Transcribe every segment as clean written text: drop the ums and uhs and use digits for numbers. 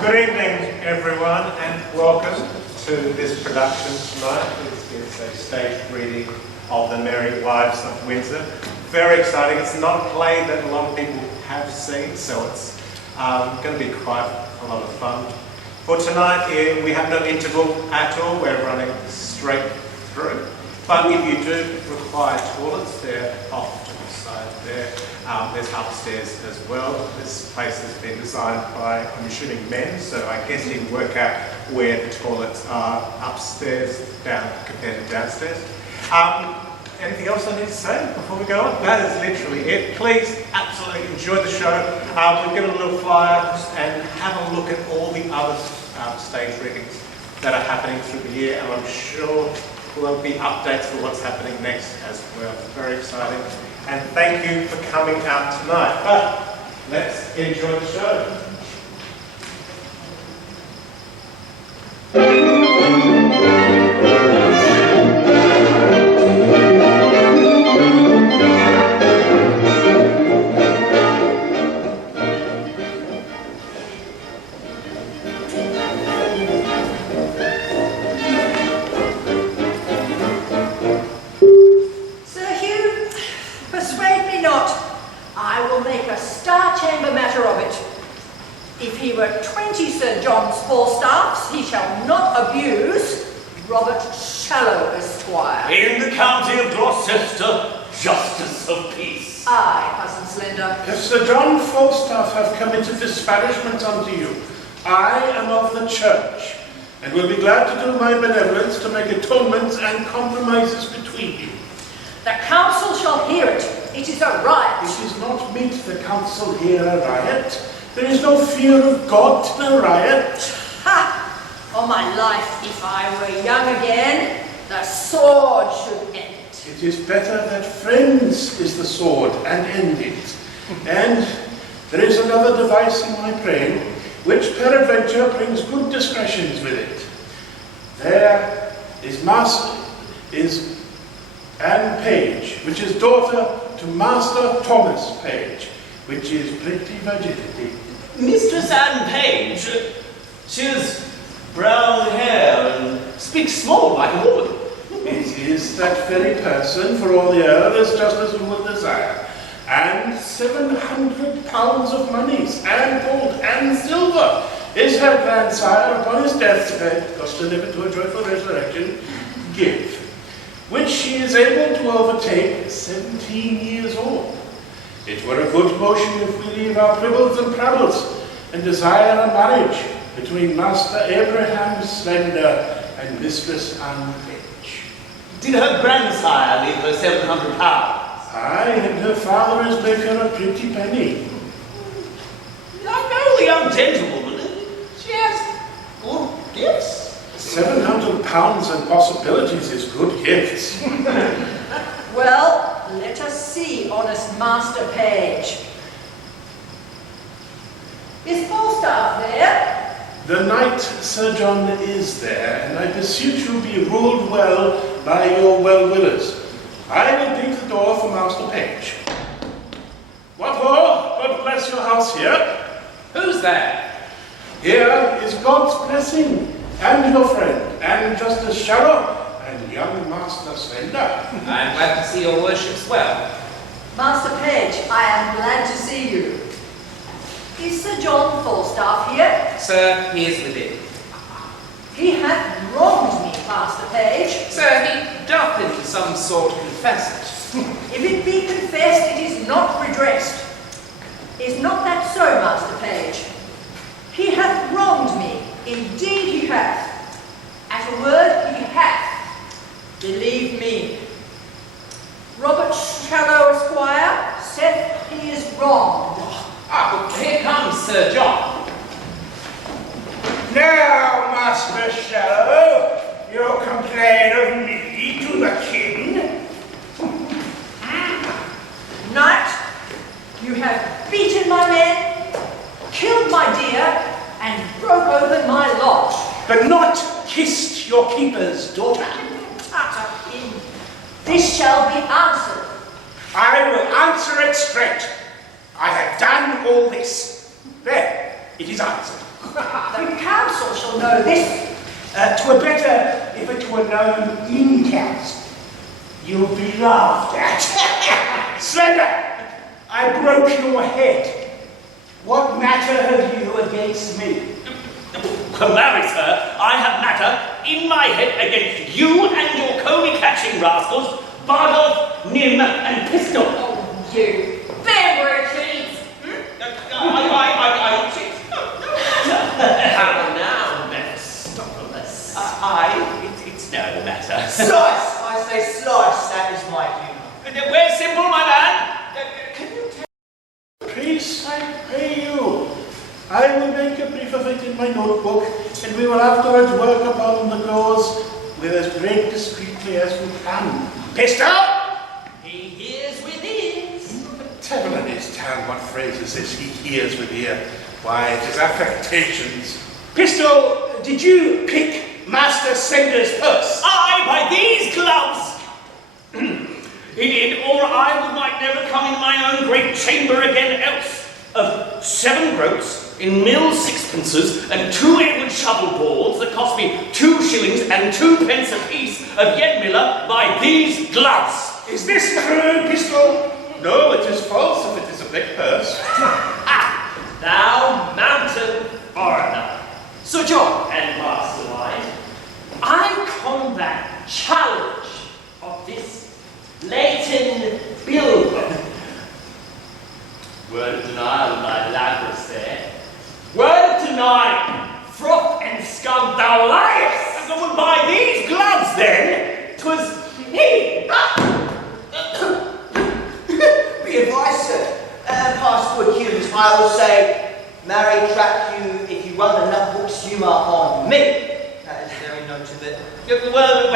Good evening, everyone, and welcome to this production tonight. This is a stage reading of The Merry Wives of Windsor. Very exciting. It's not a play that a lot of people have seen, so it's going to be quite a lot of fun. For tonight, we have no interval at all. We're running straight through. But if you do require toilets, they're off to the side there. There's upstairs as well. This place has been designed by, I'm assuming, men, so I guess you can work out where the toilets are upstairs compared to downstairs. Anything else I need to say before we go on? That is literally it. Please absolutely enjoy the show. We'll get a little flyer and have a look at all the other stage readings that are happening through the year, and I'm sure there'll be updates for what's happening next as well. Very exciting. And thank you for coming out tonight. But let's enjoy the show. If he were 20 Sir John's Falstaffs, he shall not abuse Robert Shallow, Esquire. In the county of Gloucester, justice of peace. Aye, Cousin Slender. If Sir John Falstaff have committed disparagement unto you, I am of the church, and will be glad to do my benevolence to make atonements and compromises between you. The council shall hear it. It is a riot. It is not meet the council hear a riot. There is no fear of God in a riot. Ha! On my life, if I were young again, the sword should end it. It is better that friends is the sword and end it. And there is another device in my brain, which peradventure brings good discretions with it. There is Anne Page, which is daughter to Master Thomas Page, which is pretty virginity. Mistress Anne Page, she has brown hair and speaks small like a woman. It is that very person, for all the others, just as you would desire. And 700 pounds of monies, and gold, and silver, is her grandsire upon his deathbed, God's delivered to a joyful resurrection, give, which she is able to overtake 17 years old. It were a good motion if we leave our pribbles and prabbles and desire a marriage between Master Abraham Slender and Mistress Anne Page. Did her grandsire leave her 700 pounds? Aye, and her father has made her a pretty penny. I know the young gentlewoman. She has good gifts. 700 pounds and possibilities is good gifts. Well, let us see, honest Master Page. Is Falstaff there? The knight Sir John is there, and I beseech you be ruled well by your well-willers. I will beat the door for Master Page. What ho? God bless your house here. Who's there? Here is God's blessing, and your friend, and Justice Shallow, and young Master Slender. I'm glad to see your worships well. Master Page, I am glad to see you. Is Sir John Falstaff here? Sir, he is within. He hath wronged me, Master Page. Sir, he doth in some sort confess it. If it be confessed, it is not redressed. Is not that so, Master Page? He hath wronged me. Indeed he hath. At a word, he hath. Believe me. Robert Shallow, Esquire, saith he is wronged. Ah, but here comes Sir John. Now, Master Shallow, you complain of me to the king? Knight, you have beaten my men, killed my deer, and broke open my lodge. But not kissed your keeper's daughter. Utter him. This shall be answered. I will answer it straight. I have done all this. There, it is answered. The council shall know this. 'Twere better if it were known in council. You'll be laughed at. Slender, I broke your head. What matter have you against me? Well, marry, sir, I have matter in my head against you and your coney-catching rascals, Bardolph, Nim, and Pistol. Oh, you. Fair word, please. How now, Mephistopheles? It's no matter. Slice! I say slice, that is my humour. We're simple, my man. Can you tell? Please, I pray you. I will make a brief of it in my notebook, and we will afterwards work upon the clause with as great discreetly as we can. Pistol! He hears with ears. Devil in his town, what phrase is this he hears with ear? Why, it is affectations. Pistol, did you pick Master Slender's purse? I, by these gloves! He did, or I might never come in my own great chamber again else. Of 7 groats in mill sixpences and 2 Edward shovel boards that cost me 2 shillings and 2 pence apiece of Yen Miller by these gloves. Is this true, Pistol? No, it is false if it is a big purse. Thou mountain foreigner. Sir John and Mastermind, I combat challenge of this Leighton bill. Word of denial, my lad was there. Word of denial, froth and scum, thou liest! And by these gloves, then, 'twas he. Be advised, sir. Past good humans, I will say, marry, trap you if you run enough books humour on me. That is very noted it. Well,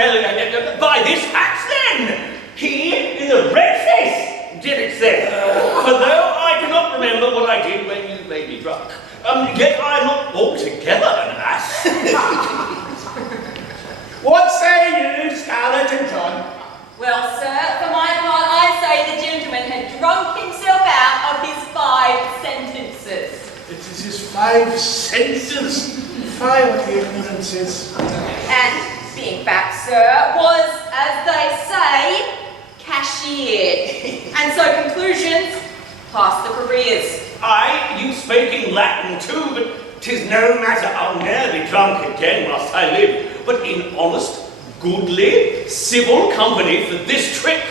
by this axe, then, he is a red face, did it say? For though I cannot remember what I did when you made me drunk, yet I am not altogether an ass. What say you, Scarlett and John? Well, sir, for my part, I say the gentleman had drunk himself out of his 5 sentences. It is his 5 senses. 5 ignorances. And, being back, sir, was, as they say, cashiered. And so conclusions, past the careers. Aye, you spake in Latin too, but 'tis no matter, I'll ne'er be drunk again whilst I live, but in honest, goodly, civil company for this trick.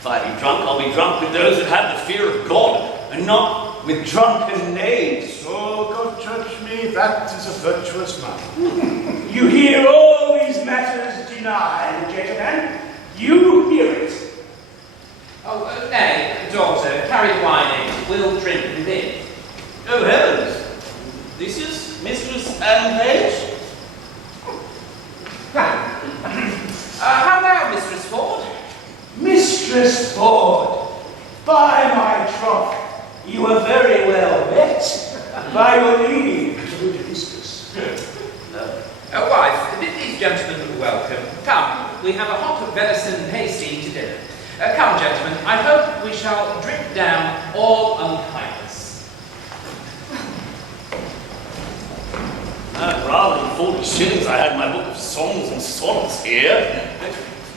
If I be drunk, I'll be drunk with those that have the fear of God, and not with drunken knaves. So God judge me, that is a virtuous man. You hear all these matters denied, gentlemen. You hear it. Oh, nay, daughter, carry wine in. We'll drink within. Oh heavens! This is Mistress Anne Page? How now, Mistress Ford? Mistress Ford, by my troth, you are very well met. By your leave, good mistress. Wife, bid these gentlemen welcome. Come, we have a hot venison pasty to dinner. Come, gentlemen, I hope we shall drink down all unkindness. Rather than 40 shillings, I had my book of songs and sonnets here.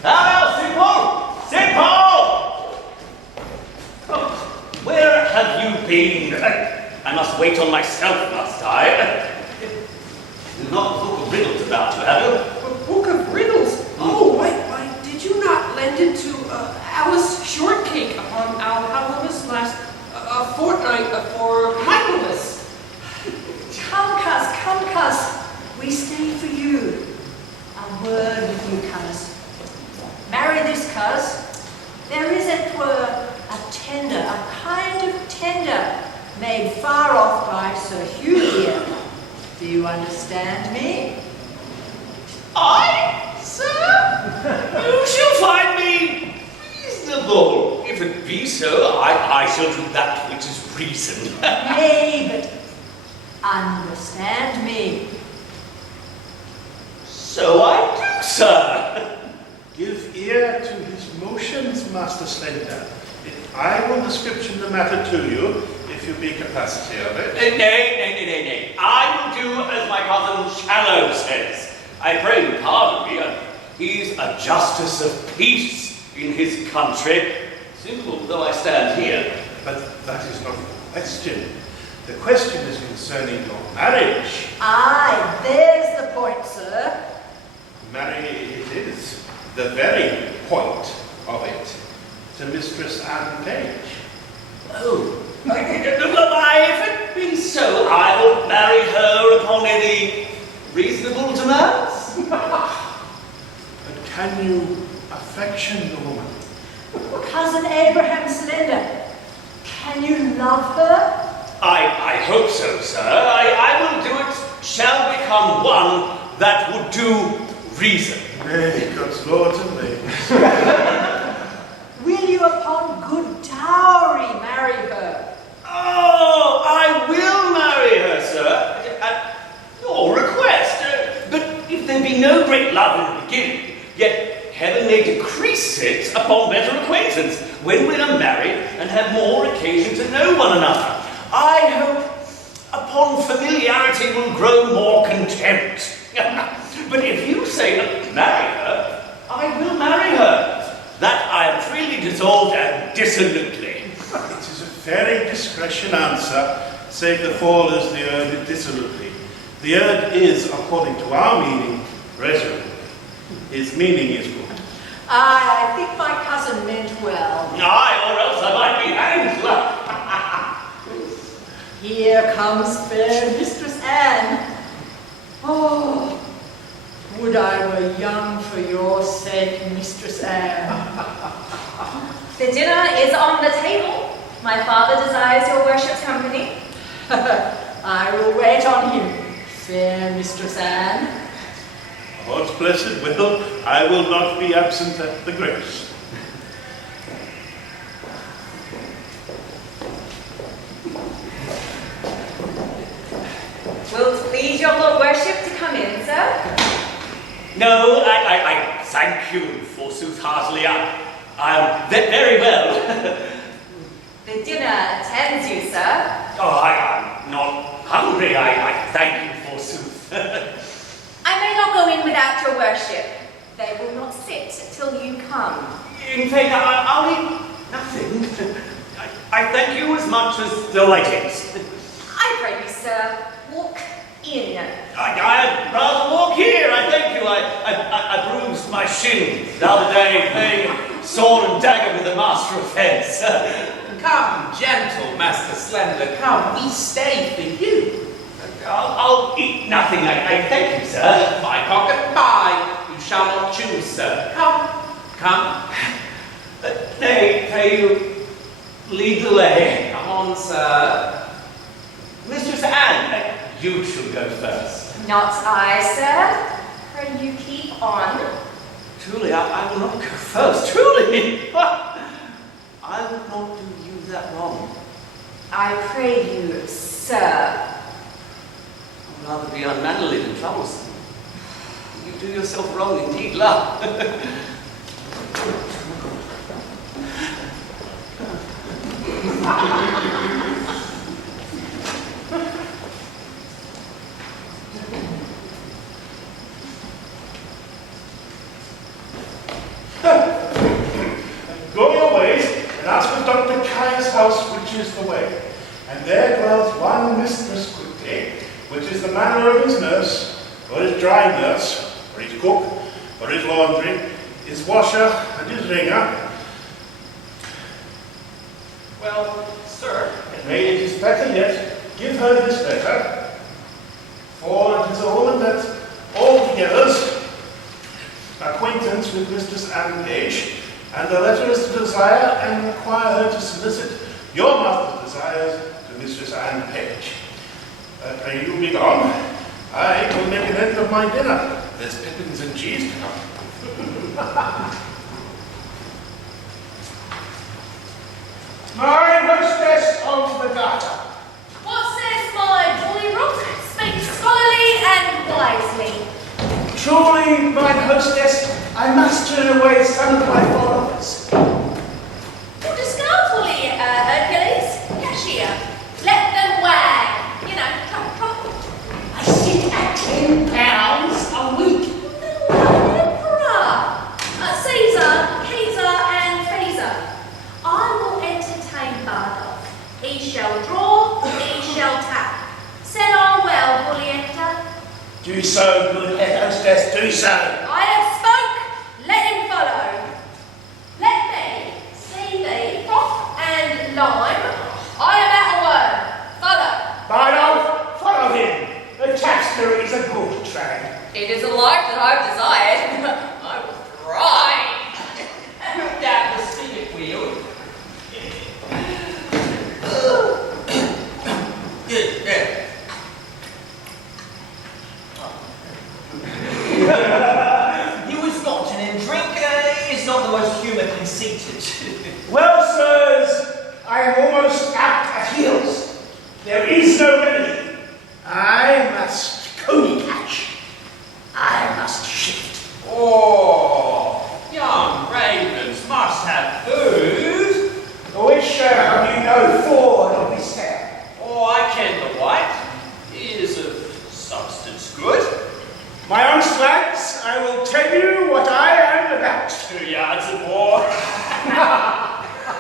Now, Simple! Simple! Oh, where have you been? I must wait on myself, must I? You've not a book of riddles about you, have you? A book of riddles? Oh, why did you not lend it to Alice Shortcake upon Alhalamas last fortnight for Michaelmas? Come, cuz, we stay for you. A word with you, cuz. Marry this, cuz. There is at twere a tender, a kind of tender, made far off by Sir Hugh here. Do you understand me? I, sir? You shall find me reasonable. If it be so, I shall do that which is reason. Nay, but understand me. So I do, sir. Give ear to his motions, Master Slender. I will description the matter to you, if you be capacity of it. Nay. I will do as my cousin Shallow says. I pray you pardon me. He's a justice of peace in his country. Simple though I stand here. But that is not the question. The question is concerning your marriage. Aye, there's the point, sir. Marry, it is the very point of it to Mistress Anne Page. Oh, if it be so, I will marry her upon any reasonable demands. But can you affection the woman? Cousin Abraham Slender, can you love her? I hope so, sir. I will do it, shall become one that would do reason. Nay, God's lords and ladies. Will you upon good dowry marry her? Oh, I will marry her, sir, at your request. But if there be no great love in the beginning, yet heaven may decrease it upon better acquaintance, when we are married and have more occasion to know one another. I hope upon familiarity will grow more contempt. But if you say marry her, I will marry her. That I am freely dissolved and dissolutely. It is a very discretion answer, save the fall as the earth dissolutely. The earth is, according to our meaning, resolute. His meaning is good. Aye, I think my cousin meant well. Aye, or else I might be hanged. Here comes fair Mistress Anne. Oh, would I were young for your sake, Mistress Anne. The dinner is on the table. My father desires your worship's company. I will wait on him, fair Mistress Anne. God's blessed will, I will not be absent at the grace. Will it please your Lord Worship to come in, sir? No, I thank you, forsooth, heartily. I am very well. The dinner attends you, sir. Oh, I'm not hungry. I thank you, forsooth. I may not go in without your worship. They will not sit till you come. In fact, I'll eat nothing. I thank you as much as though I taste. I pray you, sir, walk in. I'd rather walk here, I thank you. I bruised my shin the other day playing sword and dagger with the master of fence. Come, gentle Master Slender, come, we stay for you. I'll eat nothing, I thank you, sir. My pocket pie, you shall not choose, sir. Come, come. Nay, pray you lead the way. Come on, sir. Mistress Anne, you shall go first. Not I, sir. Pray you keep on. Truly, I will not go first, truly. I would not do you that wrong. I pray you, sir. I'd rather be unmannerly than troublesome. You do yourself wrong indeed, love. Go your ways and ask for Dr. Kaya's house, which is the way. And there dwells one Mistress Quickly, which is the manner of his nurse, or his dry nurse, or his cook, or his laundry, his washer, and his wringer. Well, sir. Nay, it is better yet, give her this letter, for it is a woman that altogether's acquaintance with Mistress Anne Page, and the letter is to desire and require her to solicit your master's desires to Mistress Anne Page. Pray you be gone. I will make an end of my dinner. There's pippins and cheese to come. My hostess of the garter. What says my jolly rook? Speak scholarly and wisely. Truly, my hostess, I must turn away some of my followers. Put a scoutfully, Hercules. Cashier. Let them wag. You know, come. I Do so, good head hostess, do so. I have spoke, let him follow. Let me see thee, froth and lime. I am at a word. Follow. Follow him. The tapestry is a good trade. It is a life that I've desired. I will try. Put down the spigot wheel. He was not an in-drink, he is not the most humour conceited. Well, sirs, I am almost out at heels. There is no remedy. I must coney catch. I must shift. Oh, young ravens must have food. Which of you know Ford of this town? Oh, I ken the white. He is of substance good. My own slags, I will tell you what I am about. 2 yards of war.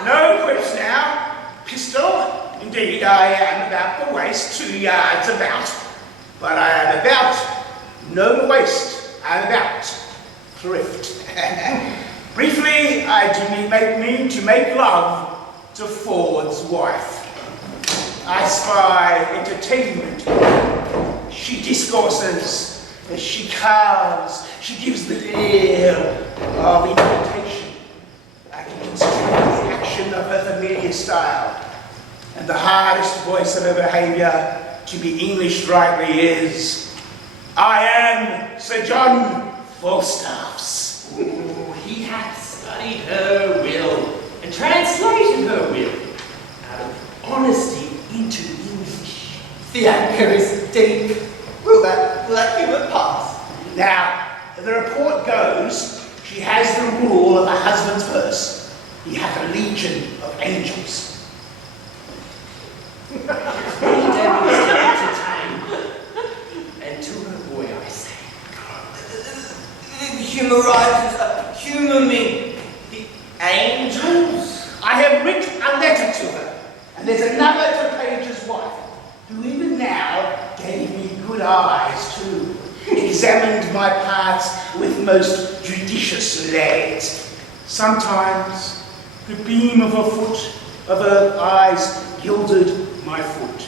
No quips now. Pistol. Indeed, I am about the waist, 2 yards about. But I am about no waist. I am about thrift. Briefly, I do mean to make love to Ford's wife. I spy entertainment. She discourses. She carves, she gives the air of invitation. I can construe the action of her familiar style, and the hardest voice of her behaviour to be English rightly is, I am Sir John Falstaff's. Oh, he hath studied her will and translated her will out of honesty into English. The anchor is deep. Will that humour pass? Now, the report goes, she has the rule of a husband's purse. He hath a legion of angels. He devils to entertain. And to her boy I say, Humour rises, humour me. The angels? I have written a letter to her, and there's another to Page's wife, who even now gave me good eyes too, examined my parts with most judicious legs. Sometimes the beam of her eyes gilded my foot.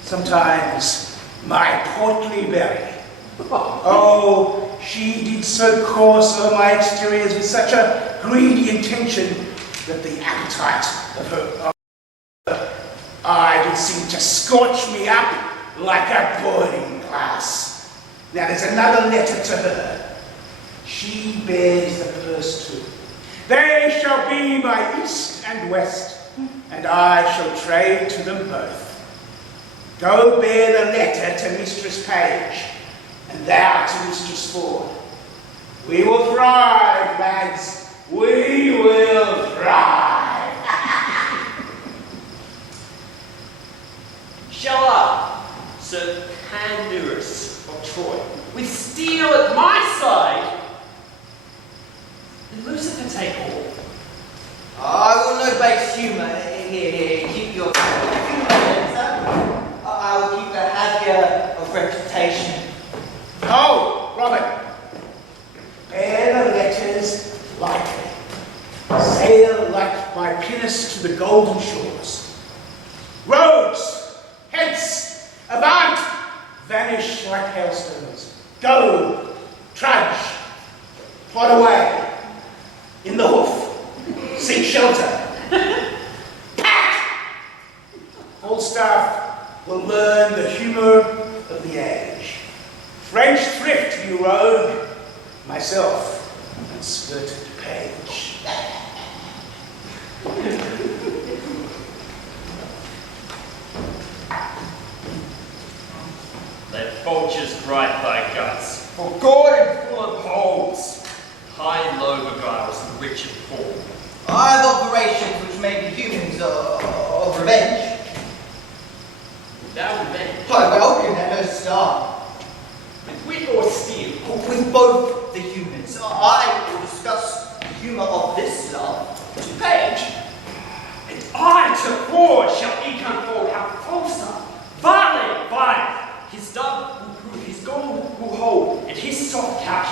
Sometimes my portly belly. Oh, she did so course over my exteriors with such a greedy intention that the appetite of her eye did seem to scorch me up like a boarding glass. Now there's another letter to her. She bears the purse too. They shall be my east and west, and I shall trade to them both. Go bear the letter to Mistress Page, and thou to Mistress Ford. We will thrive, lads. We will thrive. shall I, Sir Pandarus of Troy, with steel at my side, and Lucifer take all? I will no base humour. Here, keep your I will keep the havia of reputation. Oh, Robert, bear the letters lightly. Sail like my pinnace to the golden shores. Roads, hence, avant, vanish like hailstones. Go, trudge, plod away, in the hoof, seek shelter. Pack! Falstaff will learn the humour of the age. French thrift, you rogue, myself, and skirted Page. Let vultures gripe thy guts, for gored and full of holes. High and low beguiles, and rich and poor. I have operations which make the humans of revenge. Thou revenge, I welcome that no star. with wit or steel. With both the humans. I will discuss the humour of this love to Page. And I to war shall eke unfold how Falstaff, vale, vile, his dove will prove his God. soft touch.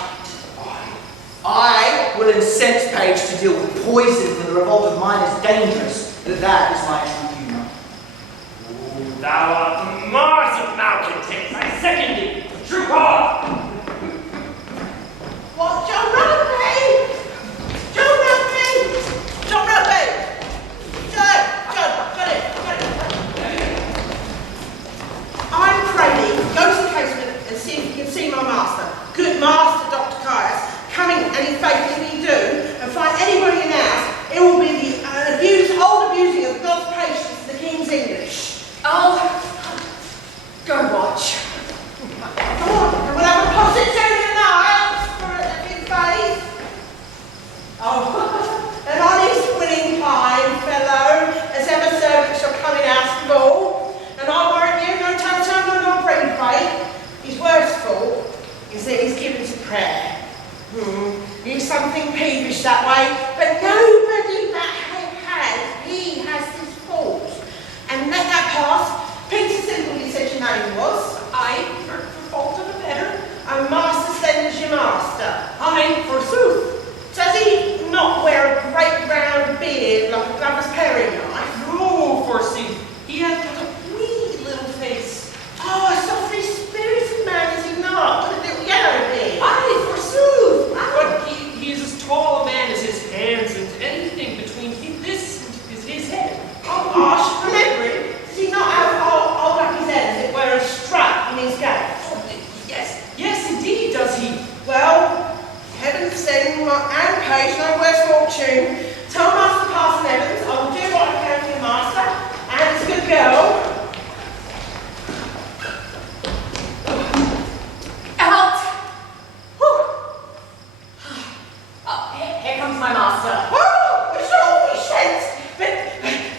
I will incense Page to deal with poison when the revolt of mine is dangerous. That is my true humour. Thou art Mars of malcontents. I second thee. True power. What, John Rugby? John Rugby! John Rugby! John, got it. I'm Crowley. Go to the casement and see if you can see my master. Good master, Dr. Caius. Coming any faith you do, and find anybody in the house, it will be the old abusing of God's patience to the King's English. I'll go watch. Come on, and we'll have a posset down tonight for a big faith. Oh, an honest, willing, kind fellow, as ever servant shall come in our school. And I warrant you, no telltale, no bread faith. His worst fault is that he's given to prayer. He's something peevish that way, but nobody but he has his faults. And let that pass. Peter Simple, you said your name was? I, for fault of a better. And Master Slender's your master. I, forsooth. Does he not wear a great round beard like a glover's paring knife? No, forsooth. He has but a wee little face. Oh, a softly spirited man is he not? With a little yellow beard. I, forsooth. But he is as tall a man as his hands, and anything between this and his head. Oh, I should remember him. Does he not have hold up his head as it were a strut in his gait? Yes, indeed does he. Well, heaven send and Page no worse fortune. Tell Master Parson Evans I will do what I can for your master, and it's a good girl. Out! Whew. Oh, here comes my master. Oh, we shall all be shent. But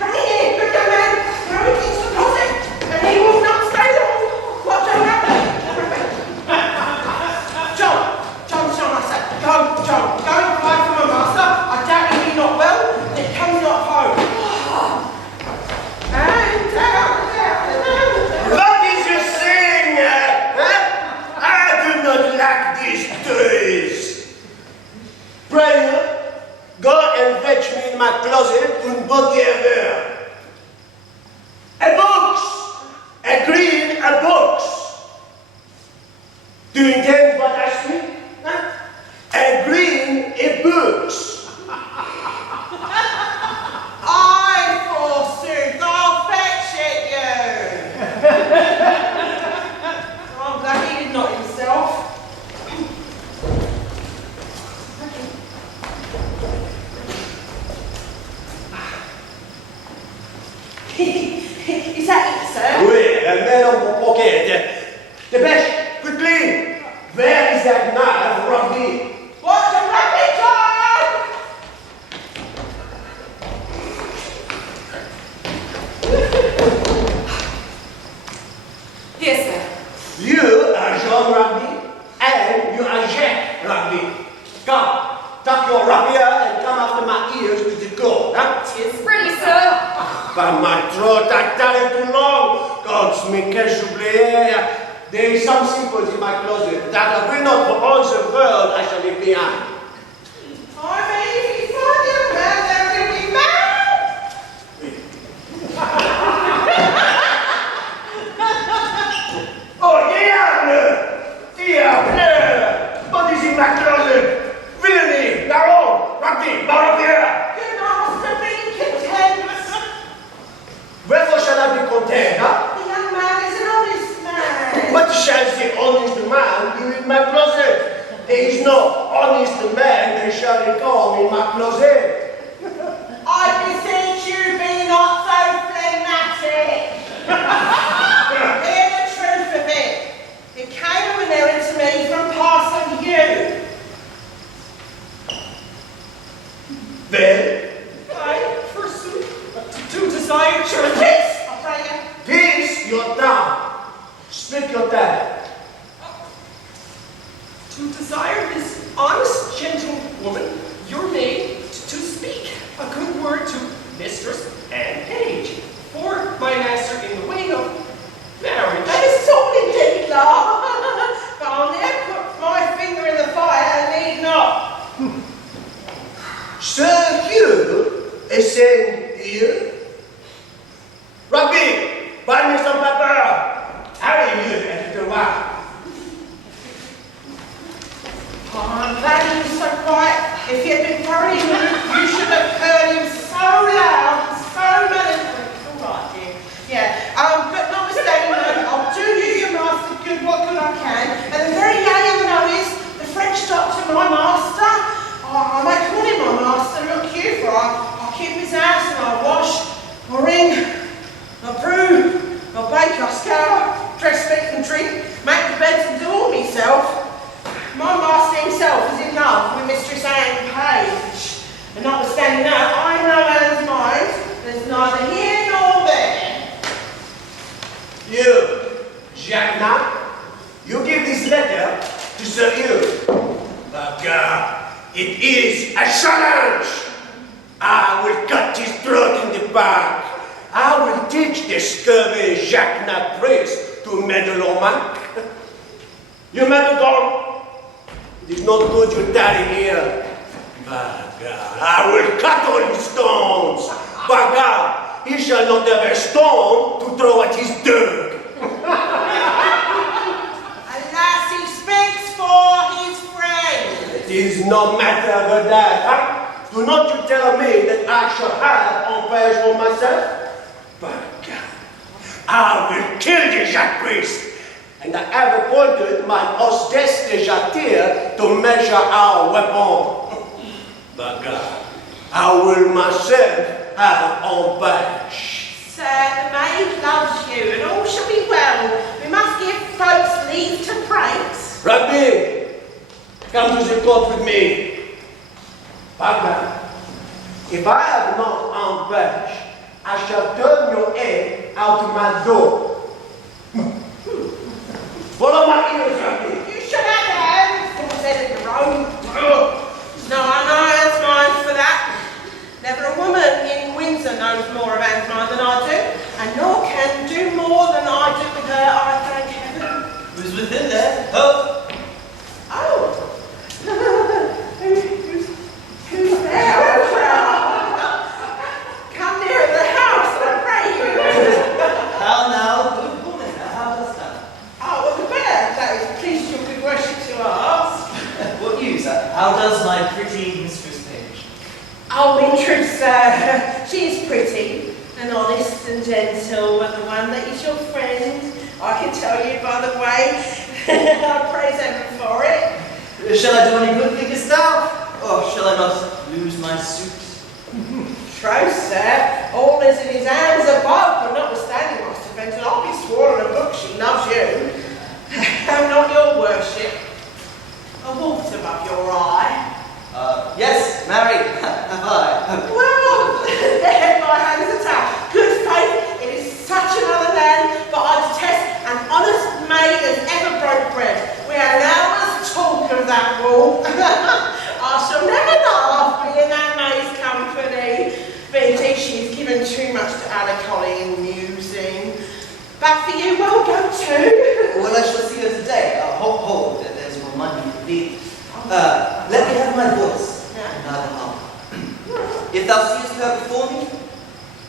run in here, good young man. Throw it into the closet, and he will not stay long. What don't happen? John, master. Go, John. Go and provide for my master. I doubt he be not well, and it comes not home. And down. What is you saying? I do not like these toys. Pray, go and fetch me in my closet une bouquet vert. A box! A green, a box. Do you intend what I speak? Huh? A green, a box. I forsooth, I'll fetch it you. I'm glad he did not himself. Is that it, sir? Oui, a man on mon pocket. Dépêche, quickly. Where is that knife, Rocky? What's the rabbit time? Yes, sir. You are Jean Rugby, and you are Jacques Rugby. Come, tuck your rapier and come after my ears to the goal, huh? Tis ready, sir. By my throat, I tied it too long. God's me qu'ai-je oublié? There is some simples in my closet that I will not for all the world I shall leave behind. I mean, if you find young man, there will be mad. Oh, diable! What is in my closet? Villainy, Baron, Rugby, Baron. Good master, be content. Wherefore shall I be content, huh? The young man is an honest man. What shall the honest man do in my closet? There is no honest man that shall come in my closet. I beseech you, be not so phlegmatic. Hear the truth of it. It came of an errand to me from Parson Hugh. Then, I, forsooth, to desire church. Peace, I pray you. peace your tongue. Speak your tongue. To desire this honest gentlewoman, your maid, to speak a good word to mistress and page, for my master in the way of marriage. That is so indeed, love. But I'll never put my finger you send here? Robbie, buy me some pepper. Hurry you, editor. I'm glad he was so quiet. If he had been very rude, you should have heard him so loud, so melancholy. All right, dear. Yeah. But notwithstanding that, I'll do you your master good what good I can. And the very young and notice, the French doctor, my master, I may call him my master, look you, for I'll keep his house and I'll wash, I'll ring, I'll brew, I'll bake, I'll scour, dress, speak and drink, make the beds and do all myself. My master himself is in love with Mistress Anne Page. And notwithstanding that, I know Anne's mind. There's neither here nor there. You, Jacques, you give this letter to Sir Hugh. But it is a challenge. I will cut his throat in the back. I will teach the scurvy Jacques priest to meddle or mank. You meddle dog. It is not good you tarry here. By God, I will cut all his stones. By God, he shall not have a stone to throw at his dog. Alas, he speaks for his friend. It is no matter of that. Huh? Do not you tell me that I shall have empêche for myself? By God, I will kill the Jacques priest. And I have appointed my hostess de jatire to measure our weapon. By God, I will myself have empêche. Sir, the maid loves you, and all shall be well. We must give folks leave to praise. Rabbi, come to the court with me. By God, if I have not empêche, I shall turn your head out of my door. Follow my ears, Rabbi. You shut up, Anne. Said in the road. No, I know Anne's mind for that. Never a woman in Windsor knows more of Anne's mind than I do, and nor can do more than I do with her, I thank heaven. Who's within there? Oh! Oh! Who's there? Come near the house, I pray you. How now, good woman, how does that? Oh, well, the better. That is pleased your good worship to ask. What news? How does my pretty Mistress Page? Oh, in truth, sir, she is pretty and honest and gentle, and the one that is your friend, I can tell you by the way. I praise heaven for it. Shall I do any good thing yourself? Or shall I not lose my suit? Troth, sir, all is in his hands above, but notwithstanding, Master Benton, I'll be sworn on a book she loves you. And not your worship. A wolf above your eye. Yes, married, have I. Well, there my hands are tied. Good faith, it is such another land, but I detest an honest maid as ever broke bread. We are now as talk of that wall. I shall never laugh being that maid's company. But indeed she is given too much to melancholy and musing. But for you, well go too. Well, I shall see her today. Hold, there's more money for thee. Let me have my voice. Yeah. Neither harm. If thou seest her before me,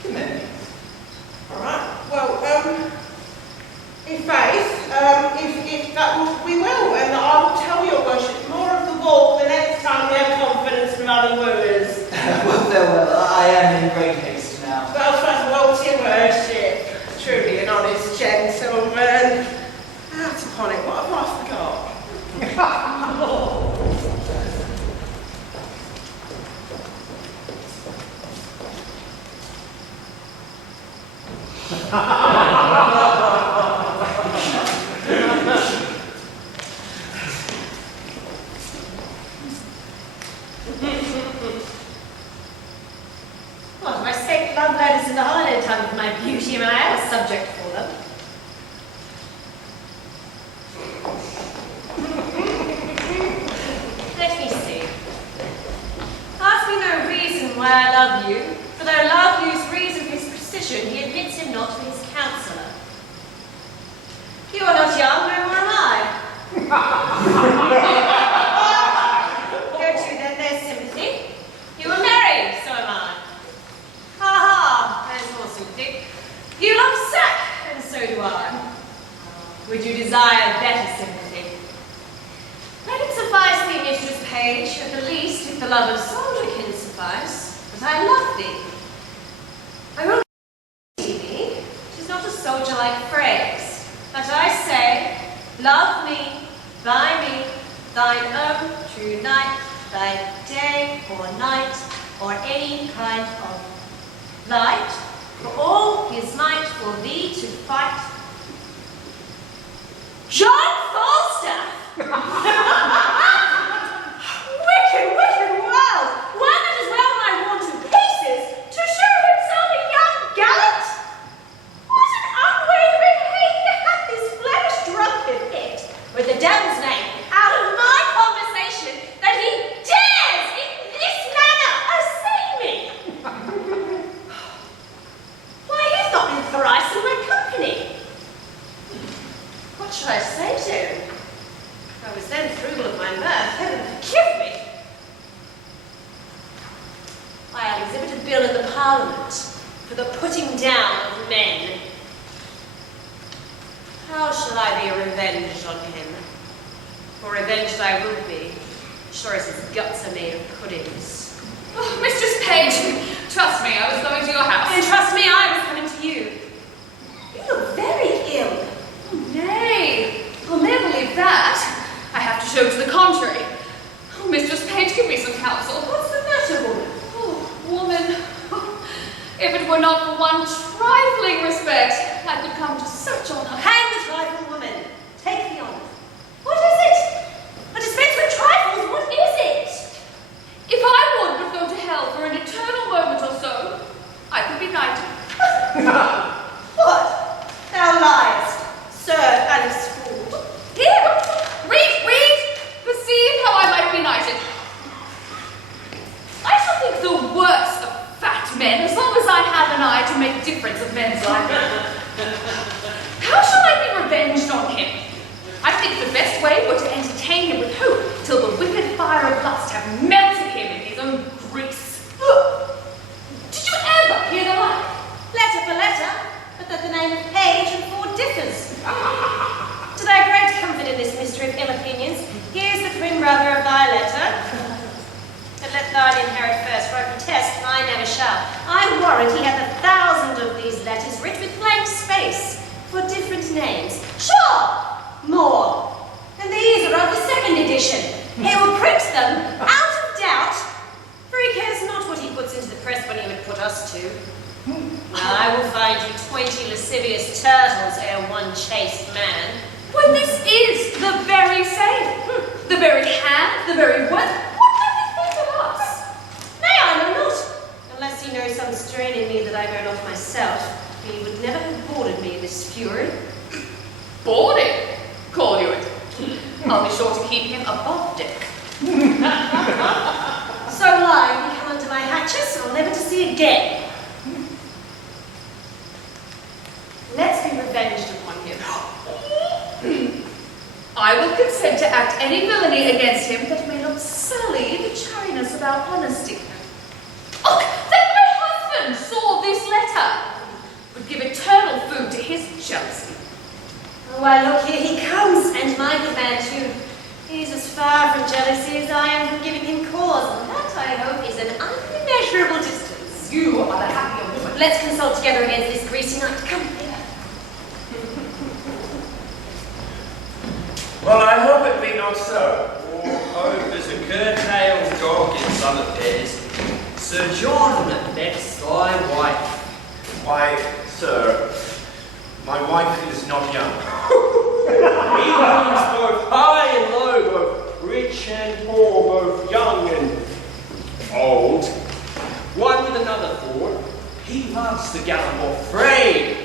commend me. All right. Well, in faith, if that we will, and I will tell your worship more of the walk the next time we have confidence from other wooers. Well, farewell. I am in great haste now. Well, to your worship. Truly an honest gentleman. Out upon it, what have I forgot? What, my sake love letters in the holiday time of my beauty, and I have a subject for them. Let me see. Ask me no reason why I love you, for though love use reason for his precision, he admits him not to his counsellor. You are not young, no more am I. Go to then, there's sympathy. You are married, so am desire better sympathy. Let it suffice thee, Mistress Page, at the least, if the love of soldier can suffice, that I love thee. I will see thee, 'tis not a soldier-like phrase, but I say, love me, by me, thine own true knight, thy day or night, or any kind of light, for all his might for thee to fight. John Falstaff! Wicked, wicked world! One that is well nigh worn to pieces to show himself a young gallant! What an unwavering hate hath this Flemish drunkard picked, with the devil's name, out of my conversation, that he dares in this manner assay me! Why, he's not been thrice in my company. What should I say to him? I was then frugal of my mirth. Heaven forgive me! I'll exhibit a bill in the Parliament for the putting down of men. How shall I be revenged on him? For revenged I will be, sure as his guts are made of puddings. Oh, Mistress Page, trust me, I was going to your house. And trust me, I was coming to you. You look very ill. Oh, nay, I'll never leave that. I have to show to the contrary. Oh, Mistress Page, give me some counsel. What's the matter, woman? Oh, woman, if it were not for one trifling respect, I could come to such honor. Hang the trifle, woman. Take the honor. What is it? A dispense with trifles, what is it? If I would but go to hell for an eternal moment or so, I could be knighted. What? Thou liest, Sir Alice Fool. Here, read, perceive how I might be knighted. I shall think the worst of fat men as long as I have an eye to make difference of men's lives. How shall I be revenged on him? I think the best way were to entertain him with hope till the wicked fire of lust have melted him in his own grease. Did you ever hear the like? Letter for letter, but that the name of Page and Ford differs. To thy great comfort in this mystery of ill opinions, here's the prim brother of thy letter. But let thine inherit first, for I protest I never shall. I warrant he hath 1,000 of these letters writ with blank space, for different names. Sure! More. And these are of the second edition. He will print them, out of doubt, for he cares not what he puts into the press when he would put us to. I will find you 20 lascivious turtles ere one chaste man. When this is the very same, the very hand, the very word, what can he think of us? Nay, I know not, unless he knows some strain in me that I know not myself. He would never have boarded me in this fury. Boarding? Call you it. I'll be sure to keep him above deck. So lying, he come under my hatches, I'll never to see again. Let's be revenged upon him. I will consent to act any villainy against him that may not sully the chariness of our honesty. Oh, that my husband saw this letter would give eternal food to his jealousy. Oh, why, look, here he comes, and my good man too. He's as far from jealousy as I am from giving him cause, and that, I hope, is an unmeasurable distance. You are the happier woman. Let's consult together against this greasy knight. Come here. Well, I hope it be not so. Or hope as a curtailed dog in some affairs. Sir John, next thy wife. Why, sir, my wife is not young. He means both high and low, both rich and poor, both young and old. One with another, Ford. He loves the gallant or frayed.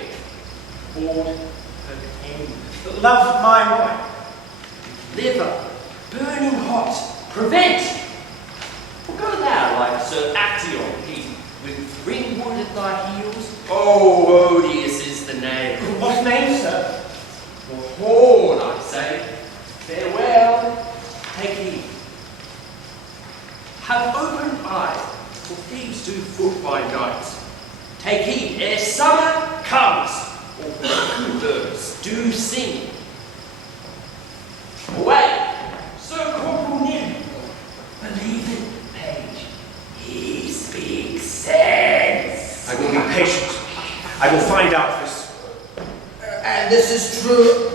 Ford, her king. Love my wife. Liver, burning hot, prevent. Or go thou like Sir Actaeon, he, with ringwood at thy heels. Oh, odious is the name. What name, sir? For horn, I say. Farewell, take heed. Have open eyes, for thieves do foot by night. Take heed ere summer comes, or cuckoo birds do sing. I will find out this. And this is true.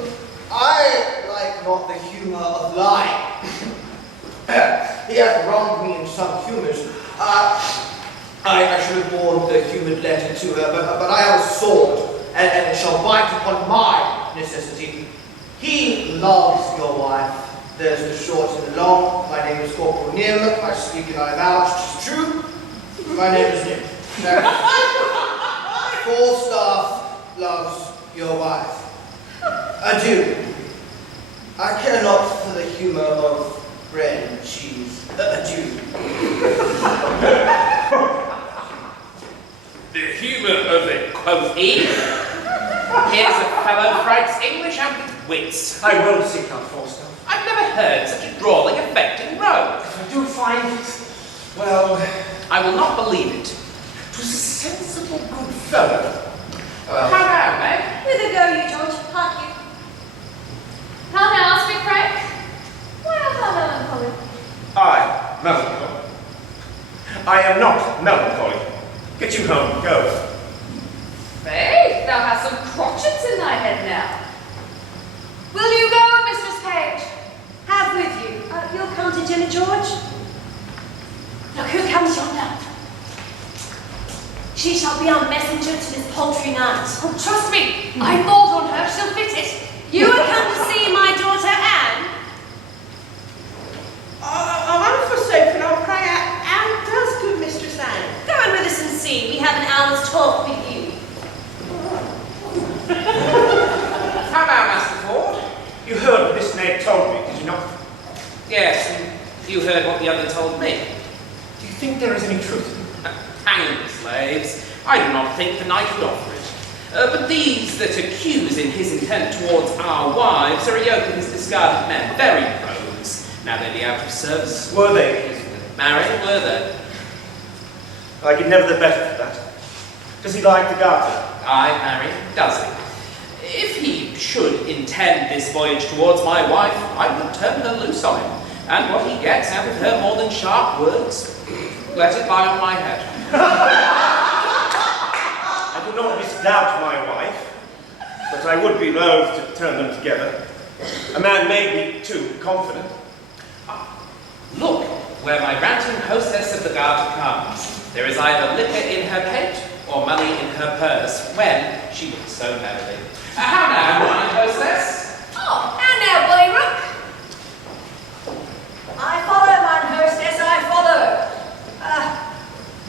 I like not the humour of lying. He hath wronged me in some humours. I should have borne the humoured letter to her, but I have a sword, and shall bite upon my necessity. He loves your wife. There's the short and the long. My name is Corporal Nim. I speak and I vouch. 'Tis true. My name is Nim. Falstaff loves your wife. Adieu. I care not for the humour of bread and cheese. Adieu. The humour of it, quoth he. Here's a fellow frights English and with wits. I will seek out Falstaff. I've never heard such a drawling, affecting rogue. If I do find it, well, I will not believe it. 'twas a sensible good fellow. How now, Meg? Whither go you, George? Hark you. How now, speak frank? Why art thou melancholy? I, melancholy. I am not melancholy. Get you home, go. Faith, thou hast some crotchets in thy head now. Will you go, Mistress Page? Have with you. You'll come to dinner, George? Look who comes yonder. She shall be our messenger to this paltry night. Oh, trust me, I thought on her, she'll fit it. You have come to see my daughter Anne? I wonder for Sophie, and I'll pray out, how does good Mistress Anne? Go in with us and see. We have an hour's talk with you. How now, Master Ford? You heard what this knave told me, did you not? Yes, and you heard what the other told me. Do you think there is any truth in it? Hang the slaves. I do not think the knight would offer it. But these that accuse in his intent towards our wives are a yoke of his discarded men, very rogues. Now they be out of service. Were they? Married, were they? I get never the better for that. Does he like the garter? Aye, marry, does he? If he should intend this voyage towards my wife, I would turn her loose on him. And what he gets out of her more than sharp words, let it lie on my head. I do not misdoubt my wife, but I would be loath to turn them together. A man may be too confident. Look, where my ranting hostess of the garter comes. There is either liquor in her pate or money in her purse when she looks so merrily. How now, mine hostess? Oh, how now, Bullyrook? I follow, mine hostess, I follow.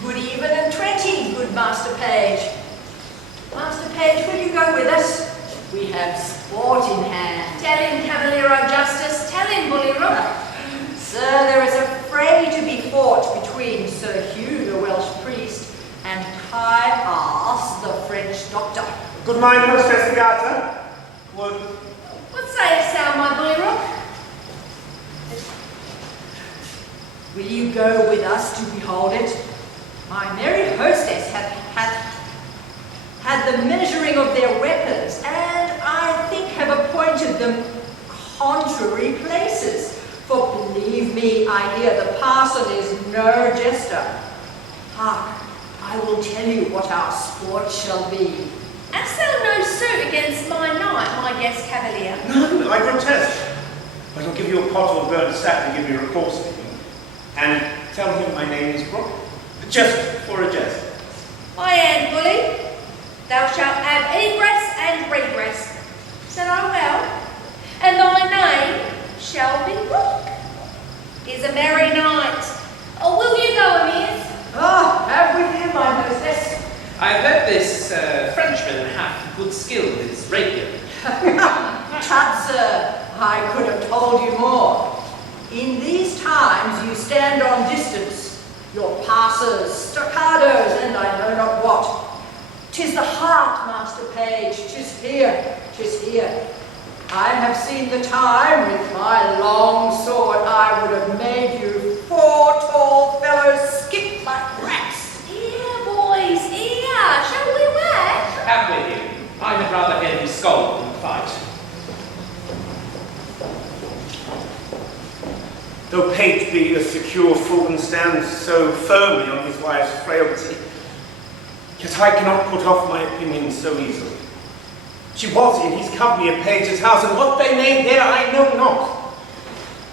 Good even and 20, good Master Page. Master Page, will you go with us? We have sport in hand. Tell him, Cavalier Augustus, tell him, Bullyrook. Sir, there is a fray to be fought between Sir Hugh, the Welsh priest, and Caius, the French doctor. Good mind, hostess Agatha. Would What sayest thou, my Bullyrook? Will you go with us to behold it? My merry hostess had the measuring of their weapons, and I think have appointed them contrary places. For believe me, I hear the parson is no jester. Hark, I will tell you what our sport shall be. Hast thou no suit against my knight, my guest Cavalier? No, I protest. But I'll give you a pot or burnt sack to give me recourse to him. And tell him my name is Brooke. Just for a jest. My hand, bully. Thou shalt have egress and regress. Said I well? And thy name shall be Brooke. Is a merry night. Oh, will you go, Amirs? Have with you, my hostess. I've heard this Frenchman hath good skill with his rapier. Tut, sir, I could have told you more. In these times you stand on distance, your passes, staccatos, and I know not what. 'Tis the heart, Master Page, 'tis here, 'tis here. I have seen the time, with my long sword I would have made you 4 tall fellows skip like rats. Here, boys, here. Shall we wed? Have with you. I had rather hear him scold than fight. Though Pate be a secure fool and stands so firmly on his wife's frailty, Yet I cannot put off my opinion so easily. She was in his company at Page's house, and what they made there I know not.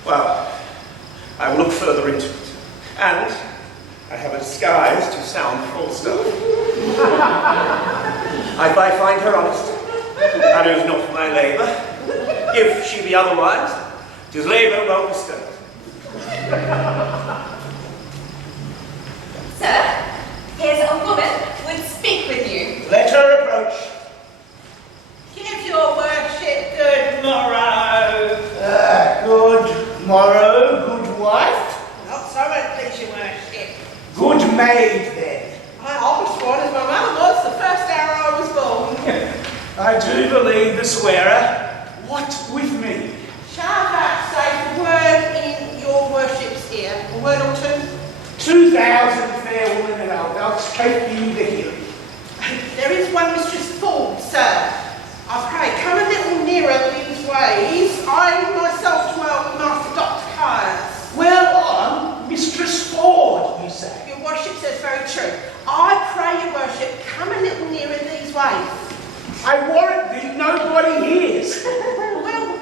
Well, I will look further into it. And I have a disguise to sound Falstaff. If I find her honest, that is not my labour. If she be otherwise, 'tis labour well bestowed. Sir, here's a woman would speak with you. Let her approach. Give your worship good morrow. Good morrow, good wife. Not so much, please, your worship. Good maid, then. I always born as my mother was the first hour I was born. I do believe the swearer. What with me? Shall I say a word in your worship's ear? A word or two? 2,000 fair women and I'll take you to hearing. There is one Mistress Ford, sir. I pray, come a little nearer these ways. I myself dwell with Master Dr. Caius. Well on, Mistress Ford, you say. Your worship says very true. I pray, your worship, come a little nearer these ways. I warrant thee nobody hears. Well,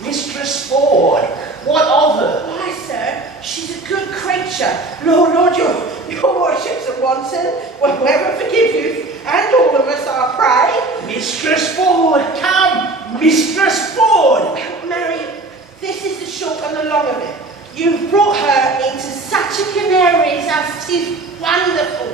Mistress Ford, what of her? why, sir, she's a good creature. Lord, your worship's a wanton. Well, whoever forgive you, and all of us, I pray. Mistress Ford, come! Mistress Ford! Well, Mary, this is the short and the long of it. You've brought her into such a canaries as 'tis wonderful.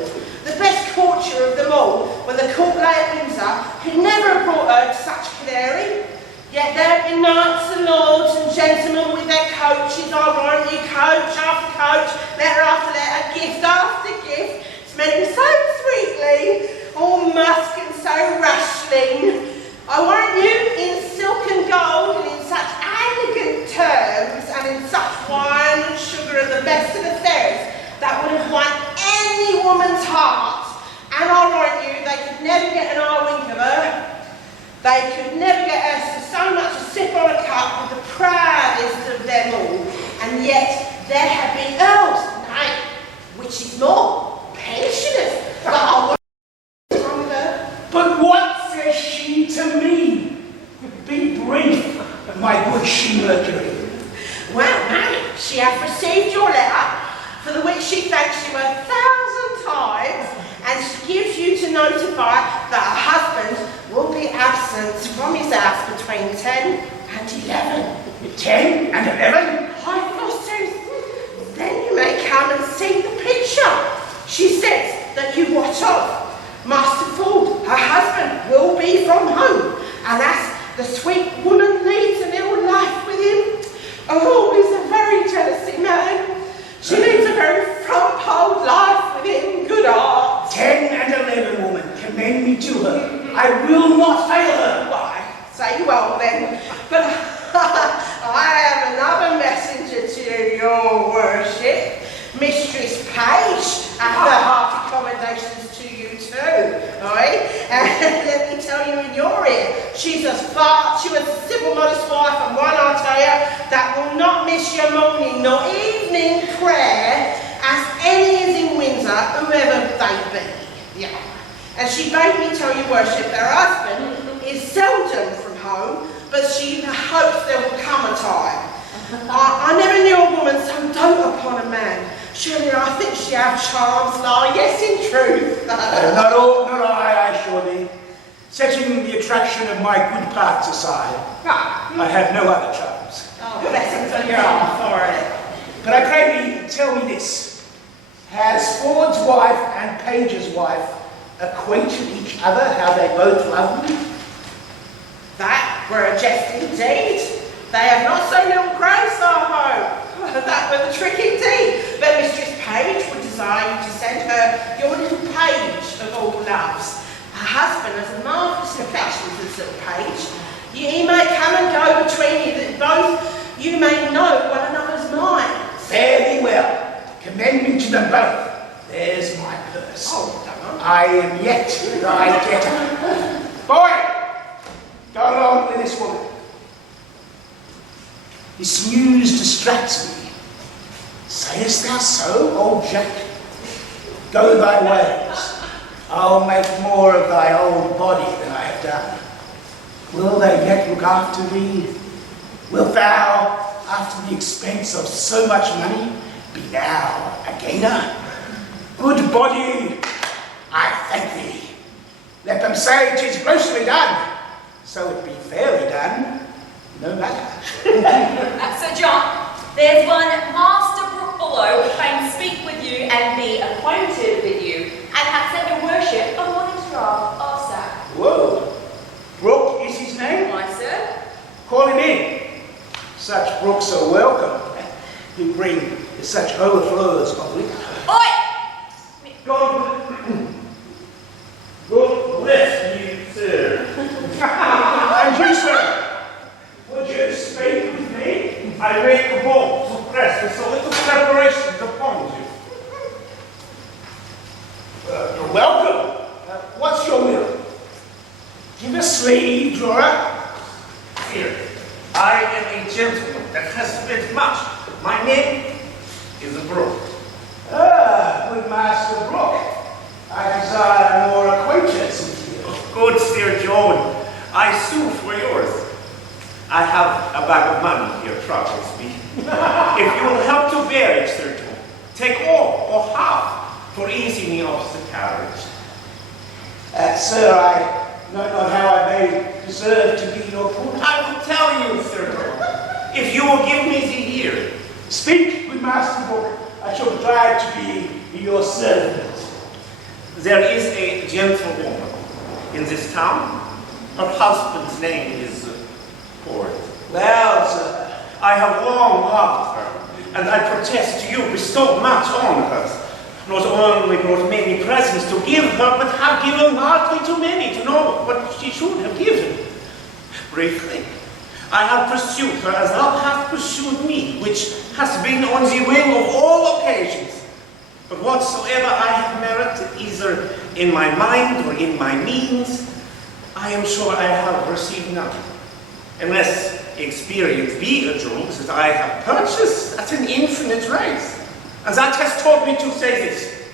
The best courtier of them all, when the court lay at Windsor, could never have brought her to such a canary. Yet there have been knights and lords and gentlemen with their coaches, I warrant you, coach after coach, letter after letter, gift after gift, smelling so sweetly, all musk and so rustling. I warrant you, in silk and gold, and in such elegant terms, and in such wine and sugar of the best of the fairest, that would have won any woman's heart. And I warrant you, they could never get an eye wink of her. They could never get us to so much as sip on a cup with the proudest of them all. And yet there have been earls, nay, which is more, pensioners, that I wouldn't wrong with her. But what says she to me? Be brief, my good she Mercury. Well, Mary, she hath received your letter, for the which she thanks you 1,000 times, and she gives you to notify that her husband will be absent from his house between 10 and 11. 10 and 11? Hi, forsooth. Then you may come and see the picture. She says that you what of? Master Ford, her husband, will be from home, and as the sweet woman leads an ill life with him, oh, he's a very jealousy man. She leads a very frump-old life with him, good art. 10 and 11, woman, commend me to her. I will not fail her. Why, say well then, but I have another messenger to your worship. Mistress Page, and her hearty commendations to you too, right? And let me tell you in your ear, she's as virtuous, civil, modest wife, and one I'll tell you, that will not miss your morning nor evening prayer, as any is in Windsor, whoever they be. Yeah. And she bade me tell your worship, their husband is seldom from home, but she hopes there will come a time. I never knew a woman so dote upon a man. Surely I think she hath charms lie, yes, in truth. Not I assure thee. Setting the attraction of my good parts aside, I have no other charms. Oh, blessings on your arm for it. But I pray thee, tell me this. Has Ford's wife and Page's wife acquainted each other how they both love me? That were a jest indeed. They have not so little grace, I hope. That were the trick indeed. But Mistress Page would desire you to send her your little page of all loves. Her husband has a marvellous affection for this little page. He may come and go between you, that both you may know one another's minds. Fare thee well. Commend me to them both. There's my purse. Oh, don't know. I am yet thy debtor. Boy, go along with this woman. This news distracts me. Sayest thou so, old Jack? go thy ways. I'll make more of thy old body than I have done. Will they yet look after thee? Wilt thou, after the expense of so much money, be thou a gainer? Good body, I thank thee. Let them say 'tis grossly done, so it be fairly done, no matter. Sir John, there's one Master Brook below would fain speak with you and be acquainted with you, and hath sent your worship a morning's draft of sack. Whoa, Brook is his name? Why, sir? Call him in. Such brooks are welcome, who bring such overflows of liquor. Oi! God bless you, sir. And you, sir, would you speak with me? I make a bold to press with a little preparation upon you. You're welcome. What's your will? Give us leave, Dora. Here, I am a gentleman that has spent much. My name is Brooke. Ah, good Master Brook. I desire more acquaintance with you. Good Sir John, I sue for yours. I have a bag of money here troubles me. If you will help to bear it, Sir John, take all or half for easing me off the carriage. Sir, I know not how I may deserve to be your poor. I will tell you, Sir John, if you will give me the ear. Speak with Master Brook. I shall be glad to be your servant. There is a gentlewoman in this town. Her husband's name is Ford. Well, sir, I have long loved her, and I protest to you bestowed much on her. Not only brought many presents to give her, but have given hardly too many to know what she should have given. Briefly, I have pursued her as thou hast pursued me, which has been on the wing of all occasions. But whatsoever I have merited, either in my mind or in my means, I am sure I have received none. Unless experience be adjoins that I have purchased at an infinite rate. And that has taught me to say this.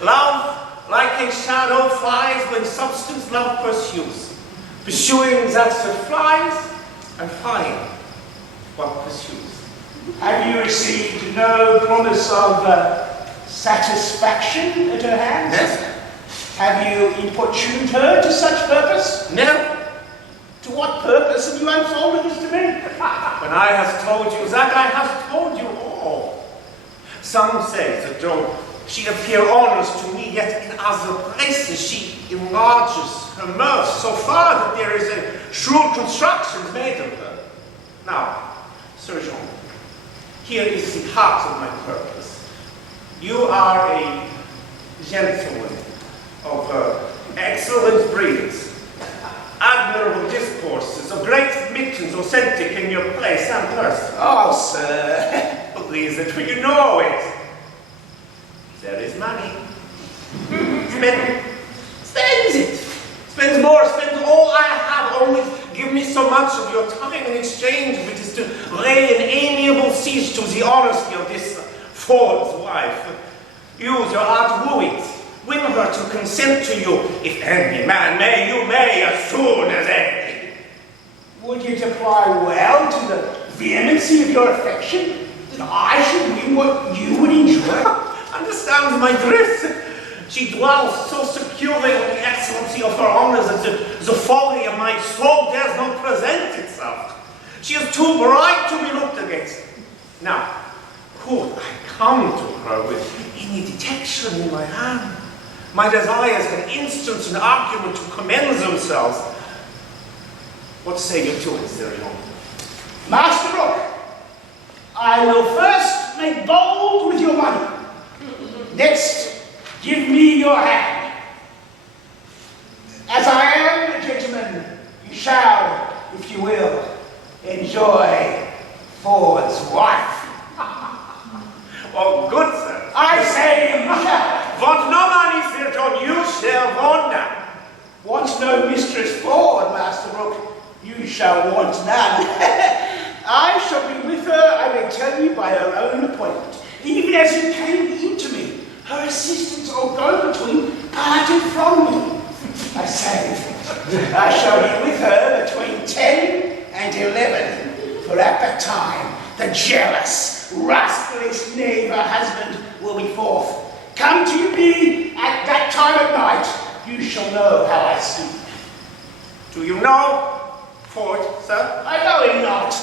Love, like a shadow, flies when substance love pursues. Pursuing that flies, and flying what pursues. have you received no promise of satisfaction at her hands? Yes. Have you importuned her to such purpose? No. To what purpose have you unfolded this to me? When I have told you that, I have told you all. Some say that though she appear honest to me, yet in other places she enlarges her mirth so far that there is a shrewd construction made of her. Now, Sir John, here is the heart of my purpose. You are a gentleman of excellent breeds, admirable discourses, of great admittance, authentic in your place and person. Oh, sir. Please it, for you know it. There is money. Spend it. Spend more, spend all I have. Only give me so much of your time in exchange of it is to lay an amiable siege to the honesty of this Ford's wife. Use your art wooing. Win her to consent to you. If any man may, you may as soon as any. Would it apply well to the vehemency of your affection? That I should win what you would enjoy? Understands my drift. She dwells so securely on the excellency of her honors that the folly of my soul dares not present itself. She is too bright to be looked against. Now, could I come to her with any detection in my hand? My desires had instance and argument to commend themselves. What say you to it, Sir John? Master Brook, I will first make bold with your money. Next, give me your hand. As I am a gentleman, you shall, if you will, enjoy Ford's wife. Oh, good, sir. I say you shall. Want no money, Sir John, you shall want none. Want no Mistress Ford, Master Brook, you shall want none. I shall be with her, I may tell you, by her own appointment, even as you came into me, her assistants or go-between parted from me. I say, I shall be with her between 10 and 11, for at that time the jealous, rascalish neighbour husband will be forth. Come to me at that time at night. You shall know how I speak. Do you know Ford, sir? I know him not.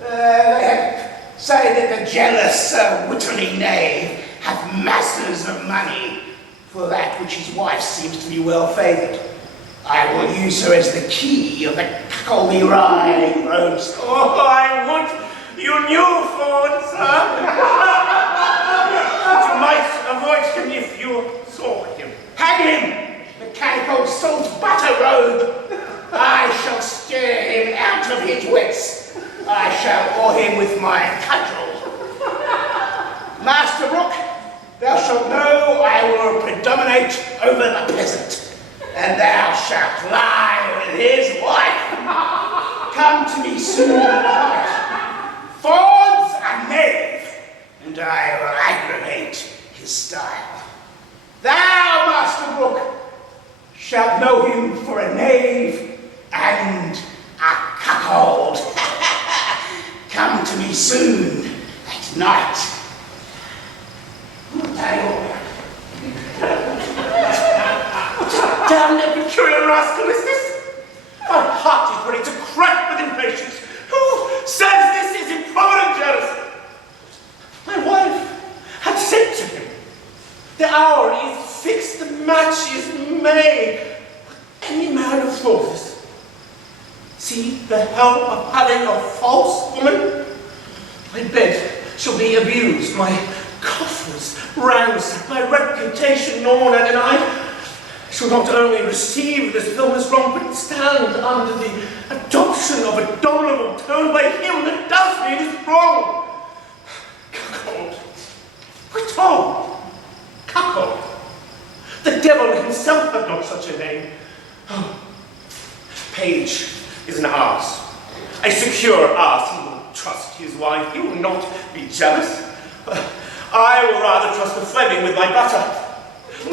They say that the jealous wittering knave hath masses of money for that which his wife seems to be well favoured. I will use her as the key of the cuckoldly rye roast. Oh, I would you knew Ford, sir. You might avoid him if you saw him. Hang him, mechanical salt butter rogue. I shall scare him out of his wits. I shall awe him with my cudgel. Master Rook, thou shalt know I will predominate over the peasant, and thou shalt lie with his wife. Come to me soon. Ford's a knave, and I will aggravate his style. Thou, Master Rook, shalt know him for a knave and a cuckold. Come to me soon at night. Damned peculiar rascal is this? My heart is ready to crack with impatience. Who says this is improvident jealousy? My wife had said to him, the hour is fixed, the match is made. Would any man have thought this? See the help of having a false woman? My bed shall be abused, my coffers ransacked, my reputation known and I shall not only receive this villainous wrong, but stand under the adoption of a abominable tone by him that does me this wrong. Cuckold. Which home? Cuckold. The devil himself had not such a name. Oh. Page is an ass. A secure ass. He will trust his wife. He will not be jealous. I will rather trust the Fleming with my butter,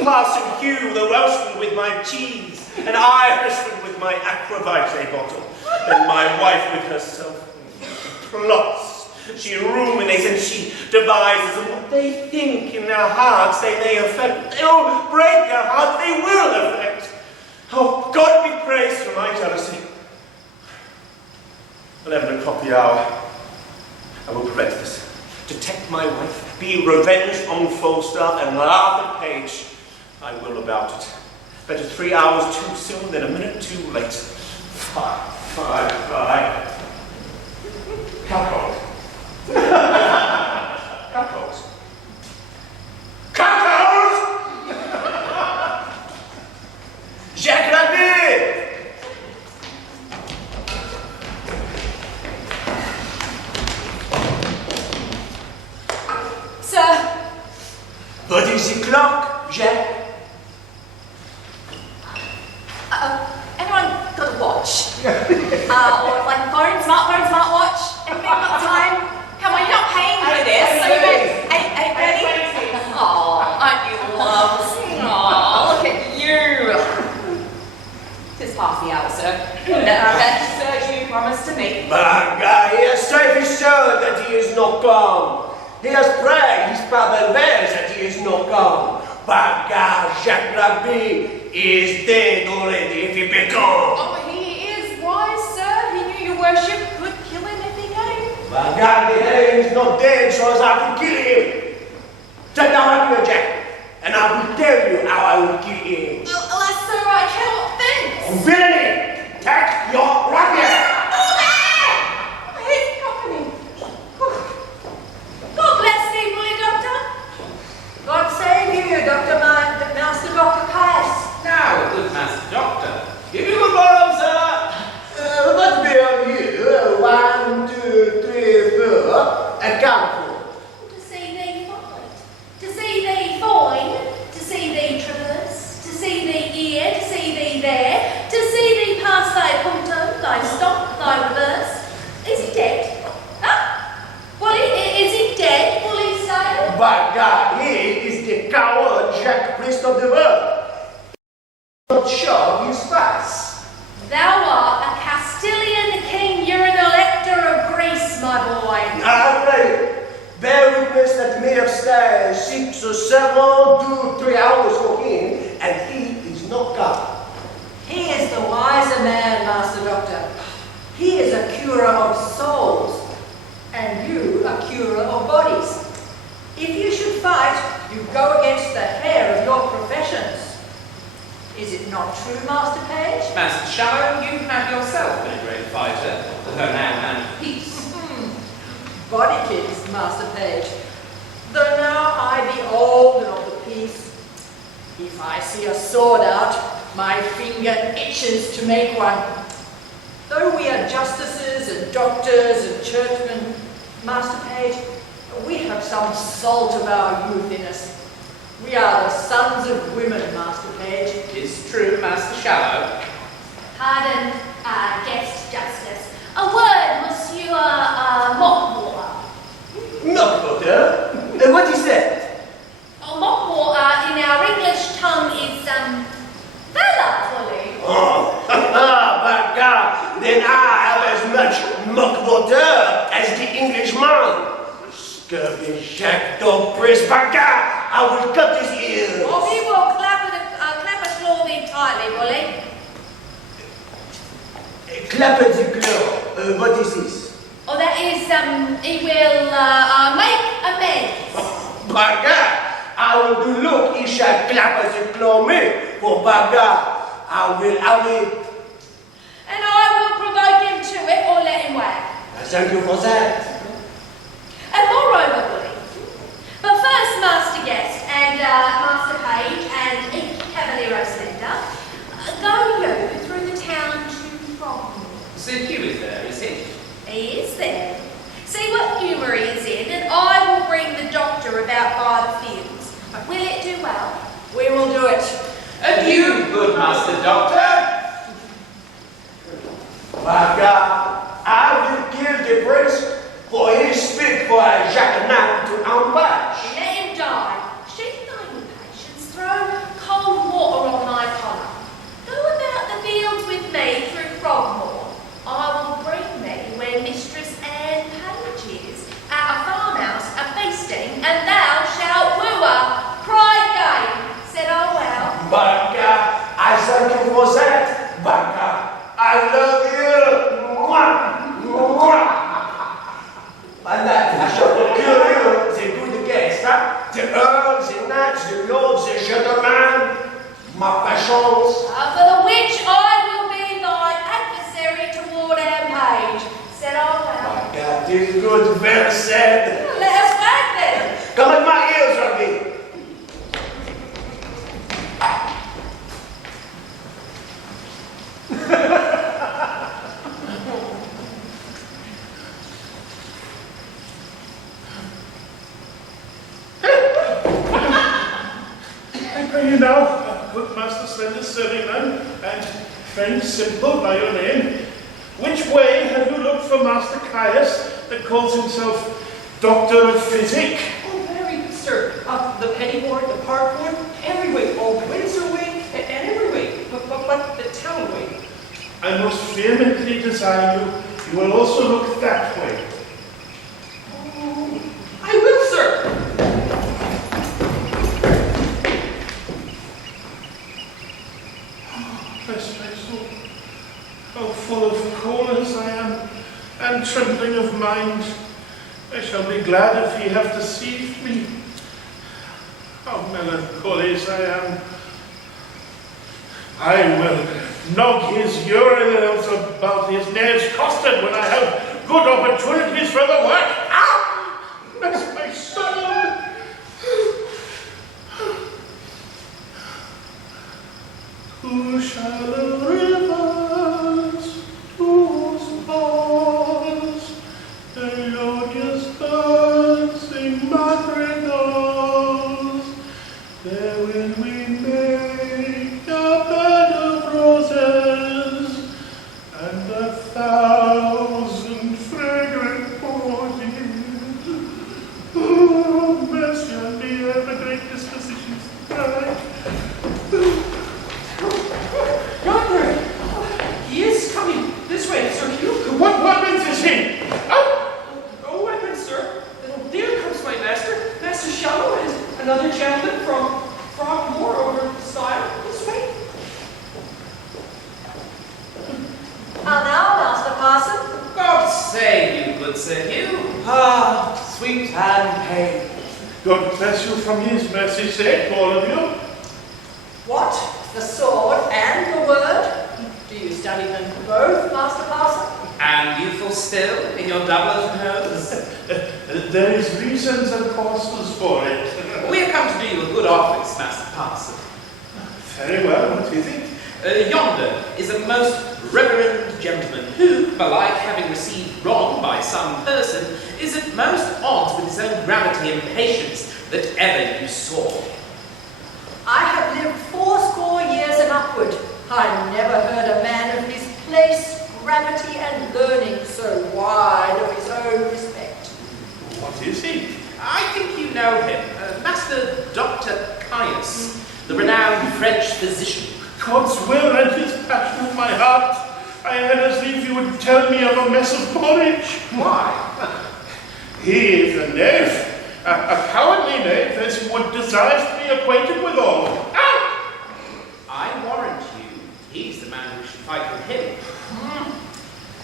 Parson Hugh the Welshman with my cheese, an Irishman with my aquavitae bottle, than my wife with herself. Plots, she ruminates and she devises, and what they think in their hearts they may affect. They will break their hearts, they will affect. Oh, God be praised for my jealousy. 11 o'clock the hour. I will prevent this. Detect my wife, be revenged on Falstaff, and laugh at Page. I will about it. Better 3 hours too soon than a minute too late. Fie. Cuckold. Cuckolds. Cuckolds! Jacques Labbé! Sir, What is the clock, Jack? anyone got a watch? Or like a phone, smartwatch? Anything got time? Come on, you're not paying for this. So you guys, ain't ready? Oh, aren't you loves? Oh, look at you. 'Tis past the hour, sir. Sir, you promised to me. But he has safely shown that he is not gone. He has prayed his Father Vance that he is not gone. But Jacques Labbé is dead already if he be gone. Oh, he is wise, sir. He knew your worship could kill him if he came. But he is not dead so as I can kill him. Sit down up here, Jack, and I will tell you how I will kill him. Alas, sir, I cannot think. Villainy! Take your rapier! His company. God bless thee, my doctor. God save you, Master Dr. Caius. Now, good Master Doctor. Give you a borrow, sir. Let's be on you. 1, 2, 3, 4. And count for. To see thee fight, to see thee find, to see thee traverse, to see thee of the world. Not show his face. Thou art a Castilian king, you're an elector of Greece, my boy. Pray, bear witness that me have stayed 6 or 7 to 3 hours for him, and he is not gone. He is the wiser man, Master Doctor. He is a curer of souls, and you a curer of bodies. If you should fight, you go against the hair of your professions. Is it not true, Master Page? Master Shallow, you have yourself been a great fighter, though now man of peace. Bodykins, Master Page. Though now I be old and of the peace, if I see a sword out, my finger itches to make one. Though we are justices and doctors and churchmen, Master Page, we have some salt of our youth in us. We are the sons of women, Master Page. It's true, Master Shallow. Pardon, guest justice. A word, Monsieur Mockwater. Knockwater? What is that? Oh, Mockwater in our English tongue is, fella, Polly. Oh, by God, then I have as much knockwater as the Englishman. Scurvy jackdaw priest, by God, I will cut his ears. Oh, he will clap a claw thee tightly, Polly. Clap at the claw. What is this? Oh, that is, he will, make amends. By God, I will do look, he shall clap at the claw me, for by God, I will have it. And I will provoke him to it or let him wag. Thank you for that. And moreover, Polly. But first, Master Guest and Master Page and Cavaliero Slender, go you through the town to Frogmore. Sir Hugh is there, is he? He is there. See what humour he is in, and I will bring the doctor about by the fields. Will it do well? We will do it. Adieu, good Master Doctor. By God, I will kill the priest, for he speak for a jackanap to ambush. Let him die. Sheathe thy impatience, throw cold water on thy collar. Go about the fields with me through Frogmore. I will bring thee where Mistress Anne Page is, at a farmhouse, a feasting, and thou shalt woo her. Cry again, said I well. By God, I thank you for that. By God, I love you. Mwah, mwah. And that I shall procure you the good guest, huh? The earls, the knights, the lords, the gentlemen, my passions. For the which I will be thy adversary toward Anne Page, said I well. My God, this good, well said. Let us wag then. Come at my ears, Rabbi. You now, good Master Slender Servingman, and friend Simple by your name, which way have you looked for Master Caius that calls himself Doctor of Physic? Oh, very good, sir. The penny board, the park board, every way. Oh, Windsor way, and every way. But the town way. I most vehemently desire you will also look that way. Oh, I will, sir. Bless my soul. How full of coldness I am, and trembling of mind. I shall be glad if he have deceived me. How melancholy I am. I will knock his urinals about his nails costed when I have good opportunities for the work. Ah! Bless my soul. Who shall rivers, whose bars, melodious birds sing madrigals, there will we make a bed of roses, and 1,000 fragrant posies. Oh, mercy on me, I have a great disposition to cry. from his mercy's sake, all of you. What? The sword and the word? Do you study them both, Master Parson? And youthful still in your doublet and hose? There is reasons and causes for it. We have come to do you a good office, Master Parson. Very well, what is it? Yonder is a most reverend gentleman who, belike having received wrong by some person, is at most odds with his own gravity and patience that ever you saw. I have lived 80 years and upward. I never heard a man of his place, gravity, and learning so wide of his own respect. What is he? I think you know him, Master Dr. Caius, the renowned French physician. God's will and his passion in my heart. I had as lief you would tell me of a mess of porridge. Why? He is a knave, a cowardly knave, as you would desire to be acquainted with all. Ah! I warrant you, he's the man who should fight with him.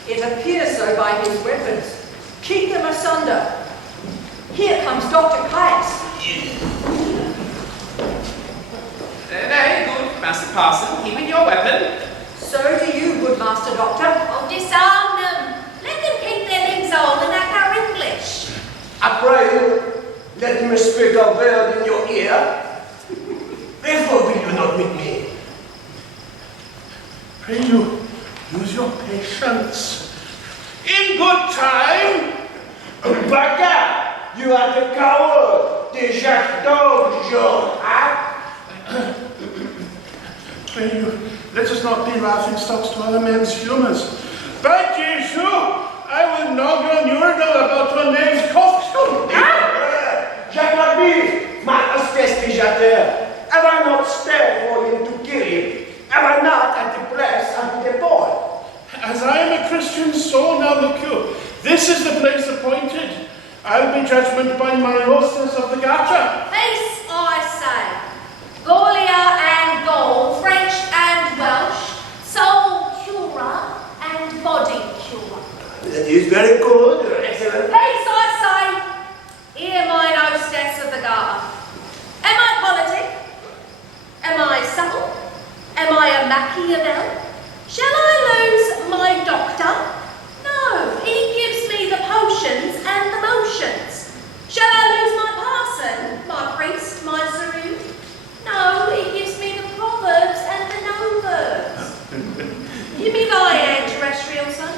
It appears so by his weapons. Keep them asunder. Here comes Dr. Caius. Nay, good, Master Parson, keep in your weapon. So do you, good Master Doctor. Oh, disarm them. Let them keep their limbs on and act our English. I pray you, let me speak a word in your ear. Therefore will you not meet me? Pray you, use your patience. In good time. Baka, you are the coward, the jackdaw, Jean, huh? Pray you, let us not be laughing stocks to other men's humours. By Jesu, I will knock your urinal about your name's coxcomb. Jacques Labie, my prestigiateur, have I not stand for him to kill him? Have I not at the press and to the point? As I am a Christian soul, now look you, this is the place appointed. I'll be judgment by my hostess of the Garter. Peace, I say. Gaulia and Gaul, French and Welsh, soul cura and body cura. That is very good, Your Excellency. Peace, I say. Hear mine hostess of the Garter. Am I politic? Am I subtle? Am I a Machiavel? Shall I lose my doctor? No, he gives me the potions and the motions. Shall I lose my parson, my priest, my Zeru? No, he gives me the proverbs and the no-verbs. Give me thy hand, terrestrial son.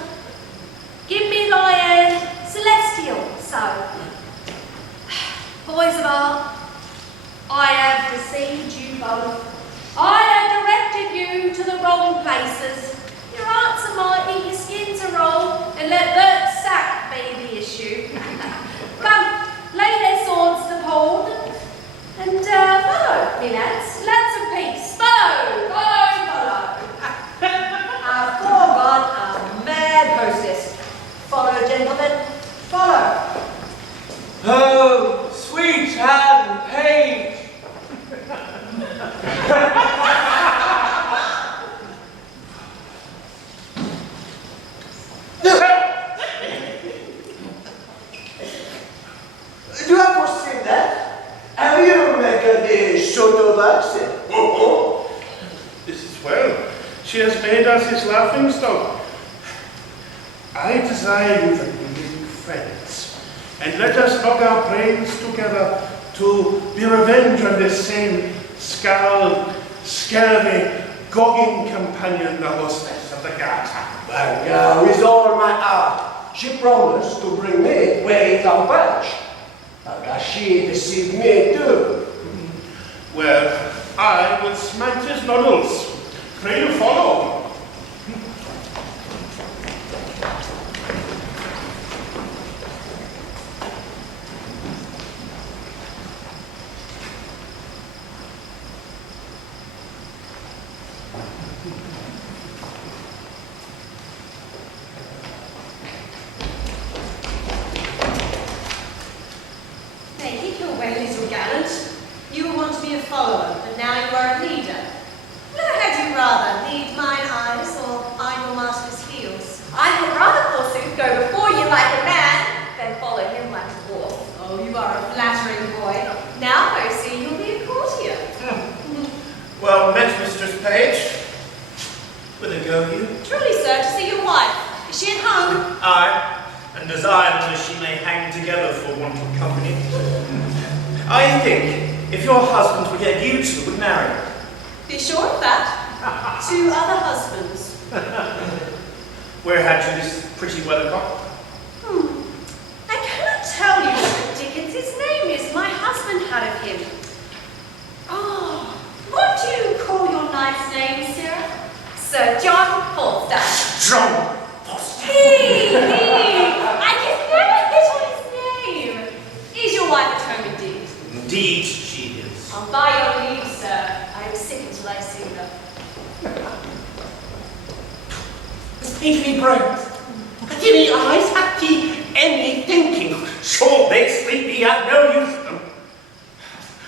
Give me thy hand, celestial son. Boys of art, I have deceived you both. I have directed you to the wrong places. Your hearts are mighty, your skins are rolled, and let Bert's sack be the issue. Come, lay their swords to hold, and follow, me lads. Lads of peace, follow, follow, follow. Our foregone, our mad hostess. Follow, gentlemen, follow. Oh, sweet hand page. Do I perceive that? Have you made the short of accent? Oh, this is well. She has made us his laughing stock. I desire you that we may be friends, and let us knock our brains together to be revenged on this same scurvy, gogging companion, the hostess of the Garter. But now, with all my heart, she promised to bring me weight and punch. But she deceived me too. Well, I will smite his noddles. Pray you follow. Nay, keep your way, little gallant. You were once to be a follower, but now you are a leader. Where had you rather lead mine Mistress Page. Whither go you? Truly, sir, to see your wife. Is she at home? Aye, and desire that she may hang together for want of company. I think, if your husband would get you two would marry her. Be sure of that. 2 other husbands. Where had you this pretty weathercock? I cannot tell you what the Dickens his name is. My husband had of him. Oh, what do you call your nice name, Sarah? Sir John Falstaff. John Falstaff. I can never hit on his name. Is your wife at home indeed? Indeed she is. I'll buy your leave, sir. I am sick until I see her. Speak me bright. Had any eyes, had he any thinking? Sure, they sleep, he had no use for them.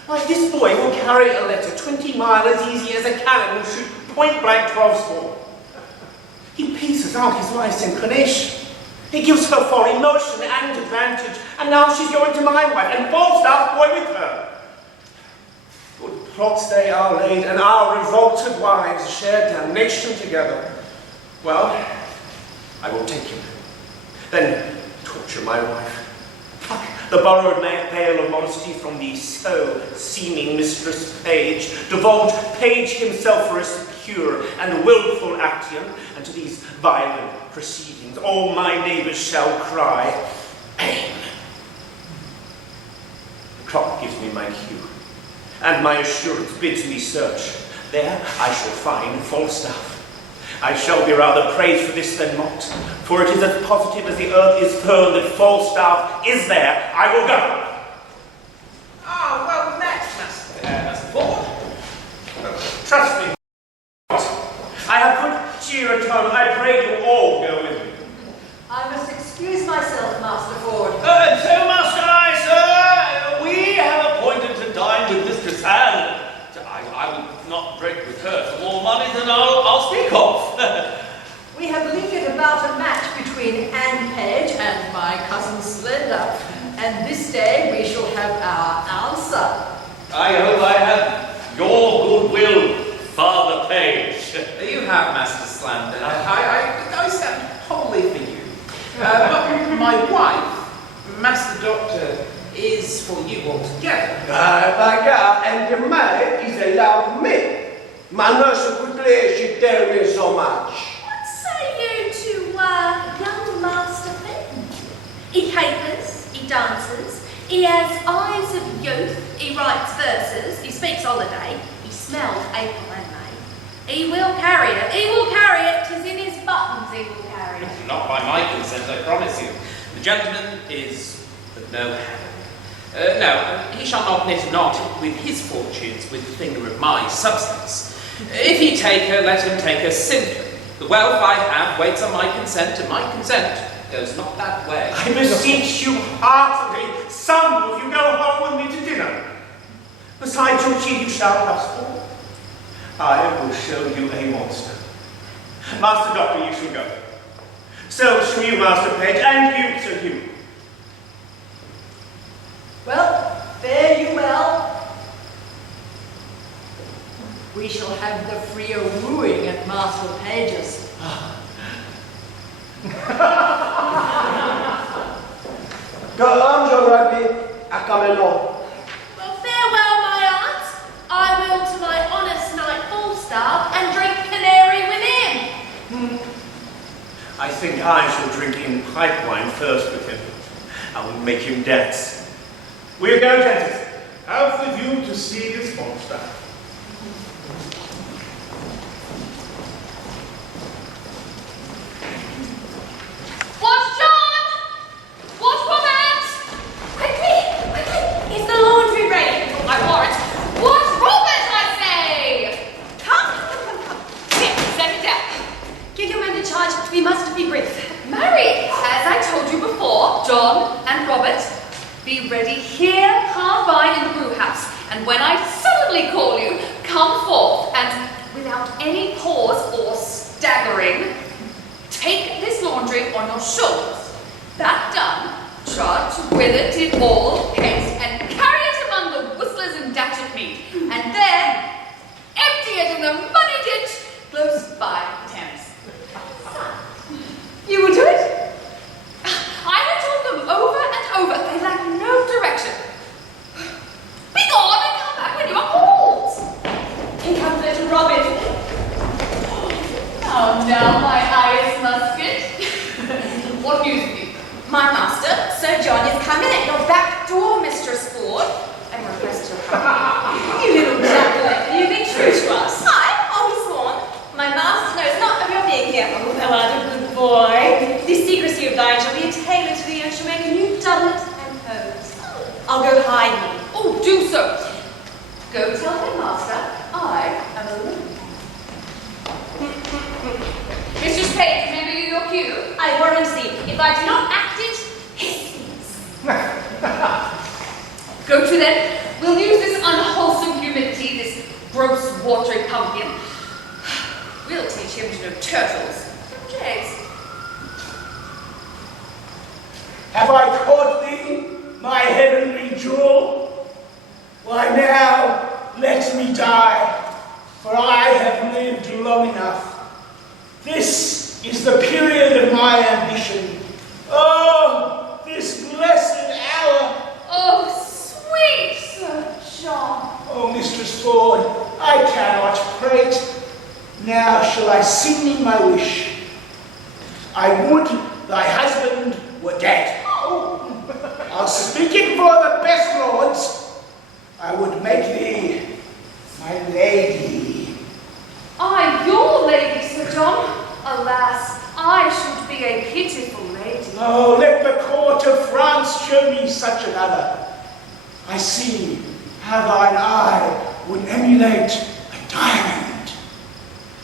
Why, this boy will carry a letter 20 miles as easy as a cannon will shoot point blank 12 score. He pieces out his wife's inclination. He gives her for emotion and advantage, and now she's going to my wife, and Falstaff boy with her. Good plots they are laid, and our revolted wives share damnation together. Well, I will take him. Then torture my wife. Pluck the borrowed veil of modesty from the so seeming Mistress Page. Divulge Page himself for a secure and willful action, and to these violent proceedings all my neighbours shall cry, aim. The clock gives me my cue, and my assurance bids me search. There I shall find Falstaff. I shall be rather praised for this than not, for it is as positive as the earth is firm that Falstaff is there. I will go. Ah, well met, Master Ford. Trust me. I have good cheer at home. I pray you all go with me. I must excuse myself, Master Ford. So must I, sir. We have appointed to dine with Mistress Anne. I will not break with her for more money than I'll speak of. We have lingered about a match between Anne Page and my cousin Slender, and this day we shall have our answer. I hope I have your goodwill, Father Page. You have, Master Slander. I stand wholly for you. But my wife, Master Doctor, is for you altogether. Baga, and the man is allowed me. My nurse would please tell me so much. What say you to young Master Fenton? He capers, he dances, he has eyes of youth, he writes verses, he speaks holiday, he smells April and May. He will carry it, 'tis in his buttons he will carry it. Not by my consent, I promise you. The gentleman is of no hand. No, he shall not knit a knot with his fortunes with the finger of my substance. If he take her, let him take her simply. The wealth I have waits on my consent, and my consent goes not that way. I beseech you heartily, some of you go home with me to dinner. Besides your tea, you shall have sport. I will show you a monster. Master Doctor, you shall go. So shall you, Master Page, and you, Sir Hugh. Well, fare you well. We shall have the freer wooing at Master Page's. Go on, John Rugby. I come along. Well, farewell, my aunt. I will to my honest knight Falstaff and drink canary with him. I think I shall drink in pipe wine first with him. I will make him dance. We'll go, gentlemen. Out with you to see this monster. What, John? What, Robert? Quickly! Is the laundry ready? I warrant. What, Robert, I say? Come. Here, set it down. Give your men in charge. We must be brief. Mary, as I told you before, John and Robert, be ready here hard by in the brew house, and when I suddenly call you, come forth, and without any pause or staggering, take this laundry on your shoulders. That done, charge with it in all haste, and carry it among the whistlers and datchet meat, and then empty it in the close by the Thames. You will do it? I have told them over and over, they lack no direction. Be gone and come back when you are called. Here comes little Robin. Oh, now my eyes musket. What news have you? My master, Sir John, is coming at your back door, Mistress Ford, and requests your company. You little jackal, you've been true to us. I'll be sworn. My master knows not of your being here. Oh, thou art a good boy. This secrecy of thine shall be a tailor to thee and shall make a new doublet and hose. I'll go hide me. Oh, do so. Go tell my master I am alone. Mistress Page, remember you your cue? I warrant thee, if I do not act it, hiss things. Go to then. We'll use this unwholesome humidity, this gross watery pumpkin. We'll teach him to know turtles from jays. Have I caught thee, my heavenly jewel? Why now, let me die, for I have lived long enough. This is the period of my ambition. Oh, this blessed hour. Oh, sweet Sir John. Oh, Mistress Ford, I cannot prate. Now shall I sing my wish. I would thy husband were dead. Oh, I'll speak it for the best lords. I would make thee my lady. I, your lady, Sir John. Alas, I should be a pitiful lady. Oh, let the court of France show me such another. I see how thine eye would emulate a diamond.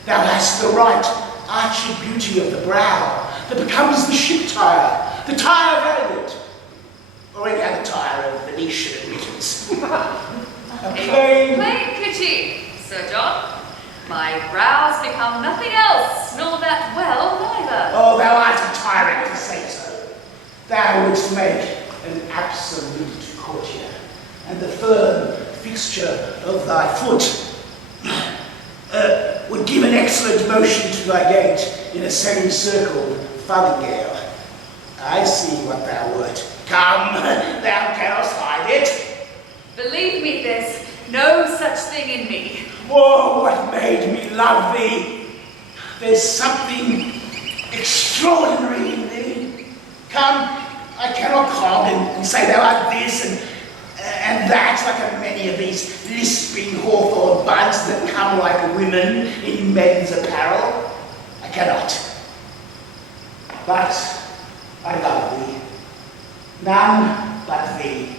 Thou hast the right archy beauty of the brow that becomes the ship tire, the tire of elegant, or any other tire of Venetian admittance. A plain pity, Sir John. My brows become nothing else, nor that well neither. Oh, thou art a tyrant to say so. Thou wouldst make an absolute courtier, and the firm fixture of thy foot would give an excellent motion to thy gait in a semicircle farthingale. I see what thou wert. Come, thou canst hide it. Believe me, there's no such thing in me. Oh, what made me love thee? There's something extraordinary in thee. Come, I cannot clog and say thou art this and that, like a many of these lisping hawthorn buds that come like women in men's apparel. I cannot. But I love thee. None but thee.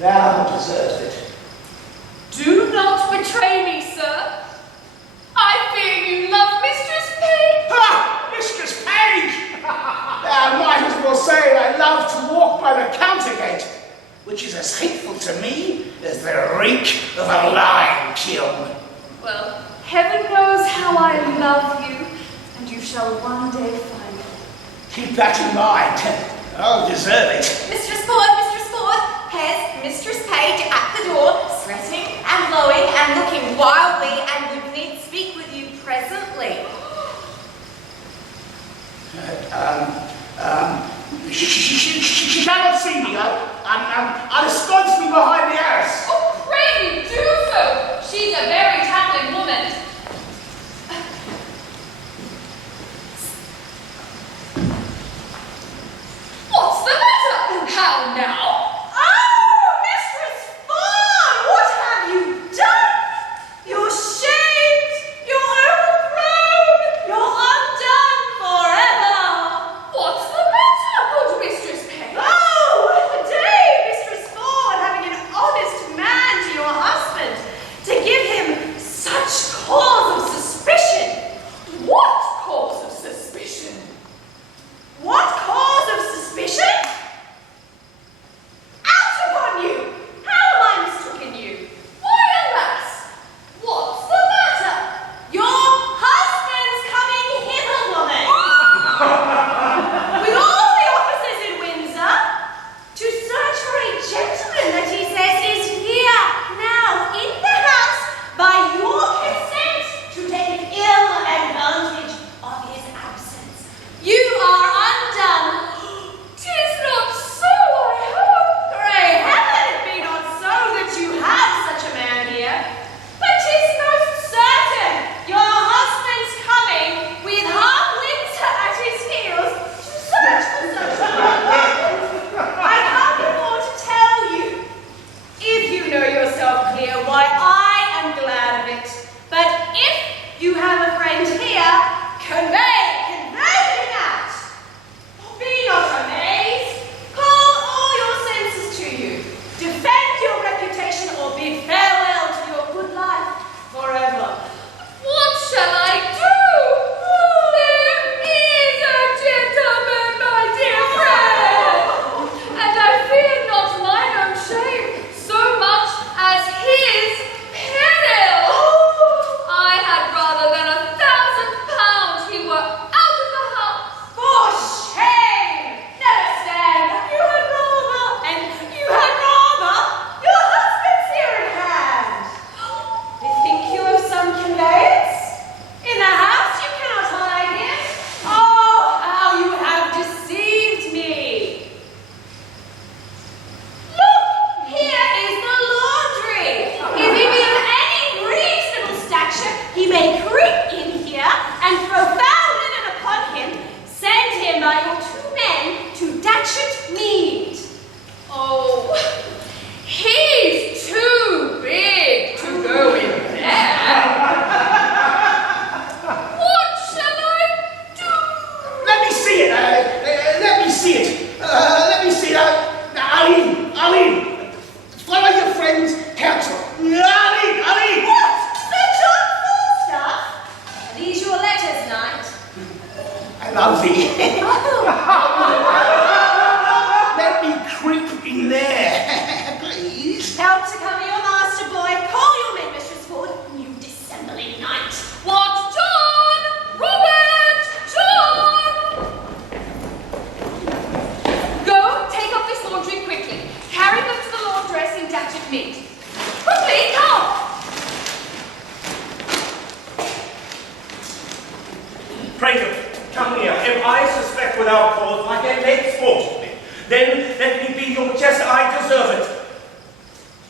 Thou deservest it. Do not betray me, sir. I fear you love Mistress Page. Ah, Mistress Page! Thou might as well say I love to walk by the counter gate, which is as hateful to me as the reek of a lime kiln. Well, heaven knows how I love you, and you shall one day find it. Keep that in mind. I'll deserve it. Mistress Ford, here's Mistress Page at the door, sweating and blowing and looking wildly, and would need speak with you presently. She cannot see me. I'll ensconce me behind the arras. Oh, pray do so. She's a very tattling woman. What's the matter? How now? Oh, Mistress Ford, what have you done? Your shame you have a friend here, convey him out. Be not amazed. Call all your senses to you. Defend your reputation or bid farewell to your good life forever. What shall I do? There is a gentleman, my dear friend, and I fear not mine own shame so much as his peril. I had rather than £1,000 he were out of the house. For shame! Never stand. You had rather your husband's here in hand. Bethink you of some conveyance? In the house you cannot hide him. Oh, how you have deceived me! Look, here is the laundry. If he be of any reasonable stature, he may creep in here and throw foul linen upon him. Send him by your 2 men to Datchet Mead. Oh, he's too big to go in there. What shall I do? Let me see it. Let me see it. Let me see it. Ali, follow your friend's counsel. Ali. What? Sir John Falstaff? Are these your letters, knight? I love thee. Let me creep in there, please. Help to cover your master, boy. Call your maid mistress forward, you dissembling knight. What, John? Robert! John! Go, take off this laundry quickly. Carry them to the laundress in Datchet Mead. Quickly, come! Pray, come here. If I suspect without cause, like a leg sport me, then let me be your jester. I deserve it.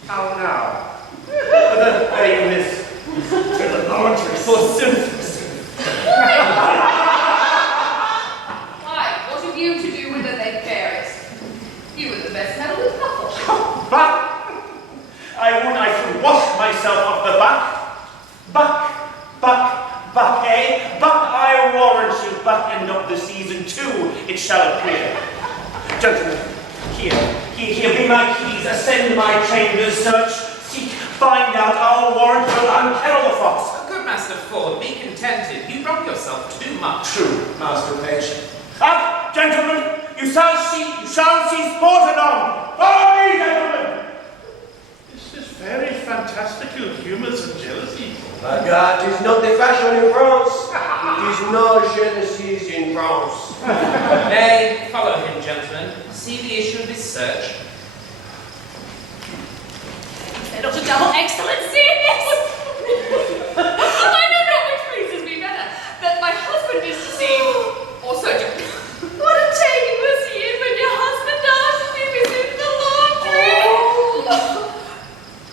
How now? For the famous to the laundry forsooth. Why, what have you to do with it, they fairies? You were the best metal with couple. But I would I could wash myself of the buck, eh? Buck, I warrant you, buck, and not the season too, it shall appear. Gentlemen, here be my keys, ascend my chambers, search, seek, find out, our warrant will unkennel the fox. Good Master Ford, be contented. You rob yourself too much. True, Master Page. Up, gentlemen, you shall see sport anon. Follow me, gentlemen. This is very fantastical humours and jealousy. My God, it is not the fashion in France. It is no jealousies in France. Nay, follow him, gentlemen. See the issue of his search. Is there not a double excellency in this? I know not which pleases me better, that my husband is deceived, or surgeon. What a take was he in when your husband asked me within the laundry.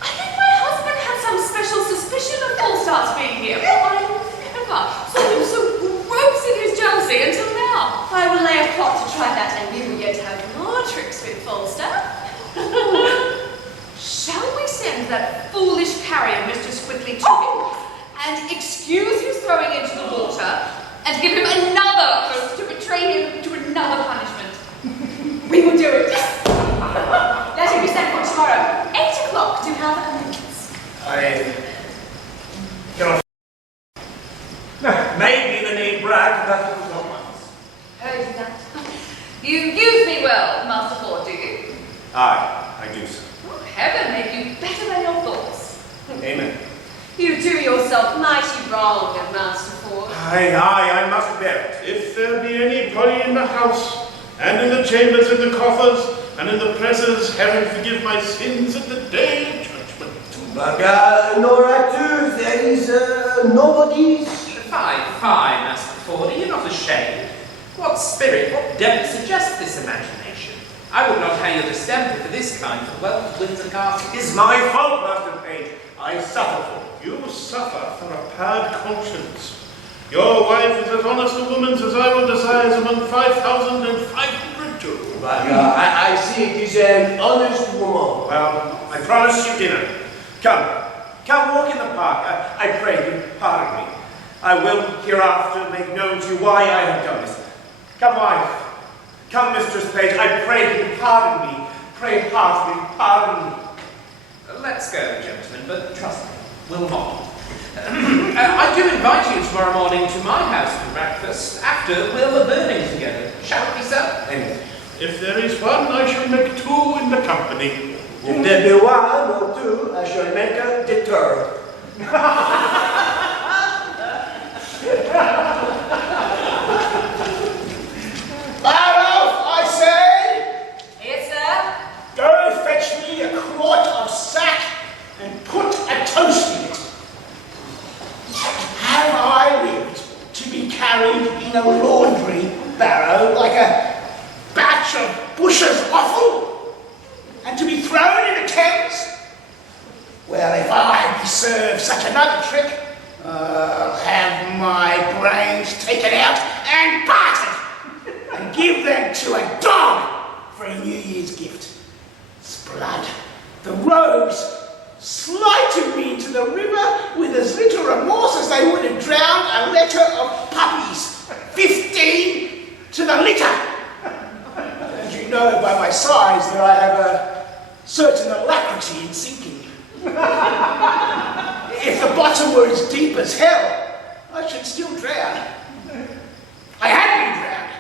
I think my husband had some special suspicion of Falstaff's being here. I never saw him so gross in his jealousy until now. I will lay a plot to try that, and we will yet have more tricks with Falstaff. Shall we send that foolish carrier Mistress quickly to him, and excuse his throwing into the water, and give him another hope to betray him to another punishment? We will do it. Let him be sent for tomorrow, 8 o'clock, to have amends. I cannot. Maybe the need brag, but that was not once. Heard that? You use me well, Master Ford, do you? Aye, I do so. Oh, heaven make you better than your thoughts. Amen. You do yourself mighty wrong, Master Ford. Aye, I must bear it. If there be anybody in the house, and in the chambers, in the coffers, and in the presses, heaven forgive my sins at the day of judgment. My God, no right to, there is nobody's. Fie, Master Ford, are you not ashamed? What spirit, what devil suggests this imagination? I would not hang your distemper for this kind for wealth of Windsor Castle. It's my fault, Master Page. I suffer for it. You suffer for a bad conscience. Your wife is as honest a woman as I will desire among 5,500 too. My God, I see it is an honest woman. Well, I promise you dinner. Come walk in the park. I pray you, pardon me. I will hereafter make known to you why I have done this. Come, wife. Come, Mistress Page. I pray you pardon me. Pray heartily, pardon me. Let's go, gentlemen, but trust me, we'll not. I do invite you tomorrow morning to my house for breakfast. After, we'll be burning together. Shall it be so? If there is one, I shall make two in the company. If there be one or two, I shall make a deter. Barrow, I say! Yes, sir? Go fetch me a quart of sack and put a toast in it. Have I lived to be carried in a laundry barrow like a batch of Bush's offal and to be thrown in the Thames? Well, if I be served such another trick, I'll have my brains taken out and bartered and give them to a dog for a New Year's gift. Splud, the rogues slighted me into the river with as little remorse as they would have drowned a litter of puppies. 15 to the litter. And you know by my size that I have a certain alacrity in sinking. If the bottom were as deep as hell, I should still drown. I had been drowned,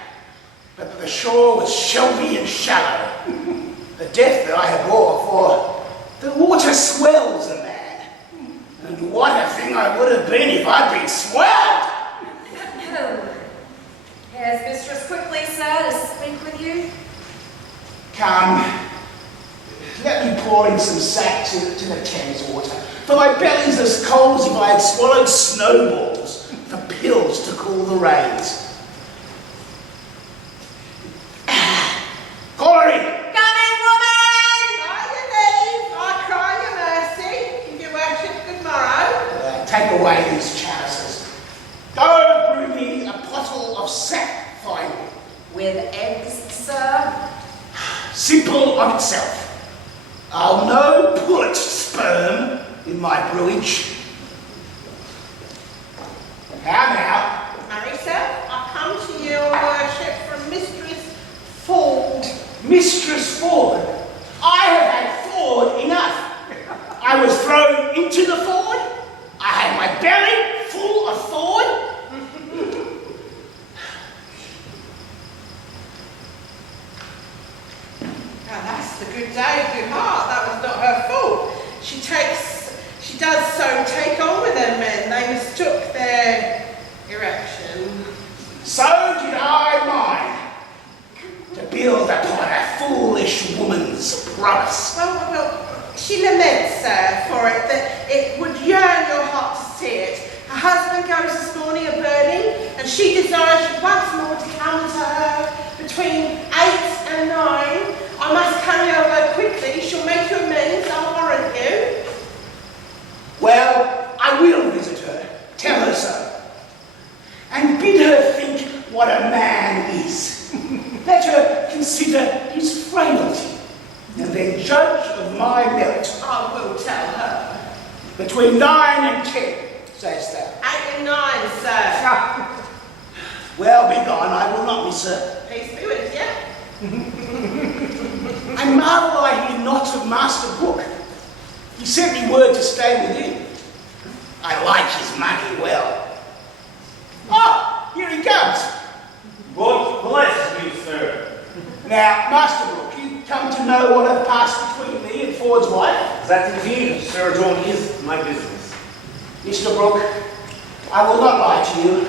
but the shore was shelvy and shallow. The death that I had bore, for the water swells a man. And what a thing I would have been if I'd been swelled! Has Mistress quickly, sir, to speak with you? Come, let me pour in some sack to the Thames water, for my belly's as cold as if I had swallowed snowballs for pills to cool the rains. Corey! Come in, woman! By your leave, I cry your mercy. Give your worship good morrow. Take away these chalices. Go brew me a pottle of sack finally. With eggs, sir? Simple of itself. I'll no put sperm in my brewage. How now? Marry, sir, I come to your worship from Mistress Ford. Mistress Ford? I have had Ford enough. I was thrown into the Ford. I had my belly full of Ford. Now that's the good day, good heart. That was not her fault. She does so take on with them men. They mistook their erection. So did I mine. To build upon a foolish woman's promise. Well, she laments, sir, for it, that it would yearn your heart to see it. Her husband goes this morning a-burning, and she desires you once more to come to her between 8 and 9. I must carry over quickly. She'll make you amends, I'll warrant you. Well, I will visit her. Tell her so. And bid her think what a man is. Let her consider his frailty, and then judge of my merit. I will tell her. Between 9 and 10, says thou. 8 and 9, sir. Well, begone, I will not miss her. Peace be with you. I marvel I hear not of Master Brooke. He sent me word to stay with him. I like his money well. Oh, here he comes. God bless you, sir. Now, Master Brooke, you come to know what hath passed between me and Ford's wife? That indeed, Sir John, is my business. Mr. Brooke, I will not lie to you.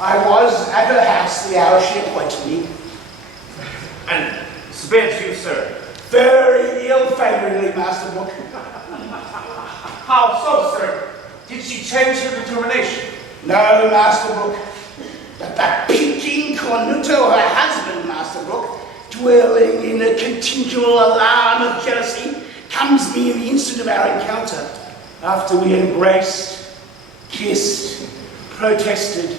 I was at her house the hour she appointed me. And sped you, sir. Very ill-favouredly, Master Brooke. How so, sir? Did she change her determination? No, Master Brooke. But the peaking cornuto of her husband, Master Brooke, dwelling in a continual alarm of jealousy, comes me in the instant of our encounter, after we embraced, kissed, protested,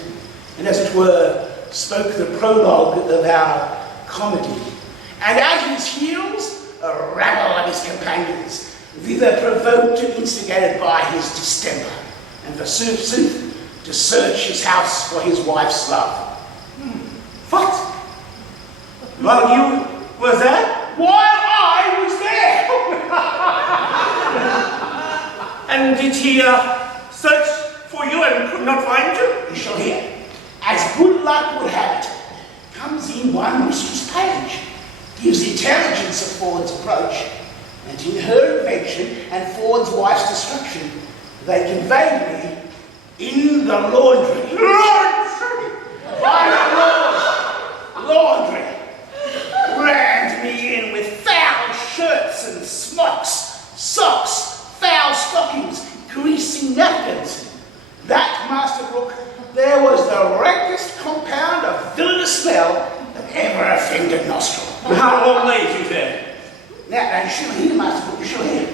and as it were, spoke the prologue of our comedy. And at his heels, a rabble of his companions, thither provoked and instigated by his distemper. And for sooth, to search his house for his wife's love. What? While you were there? While I was there! And did he search for you and could not find you? You shall hear. As good luck would have it, comes in one Mistress Page, gives intelligence of Ford's approach, and in her invention and Ford's wife's destruction, they conveyed me in the laundry. By the laundry. Rammed me in with foul shirts and smocks, socks, foul stockings, greasy napkins. That, Master Brooke, there was the rankest compound of villainous smell that ever offended nostril. How long lay you there? Now, you shall hear, Master Brooke, you shall hear.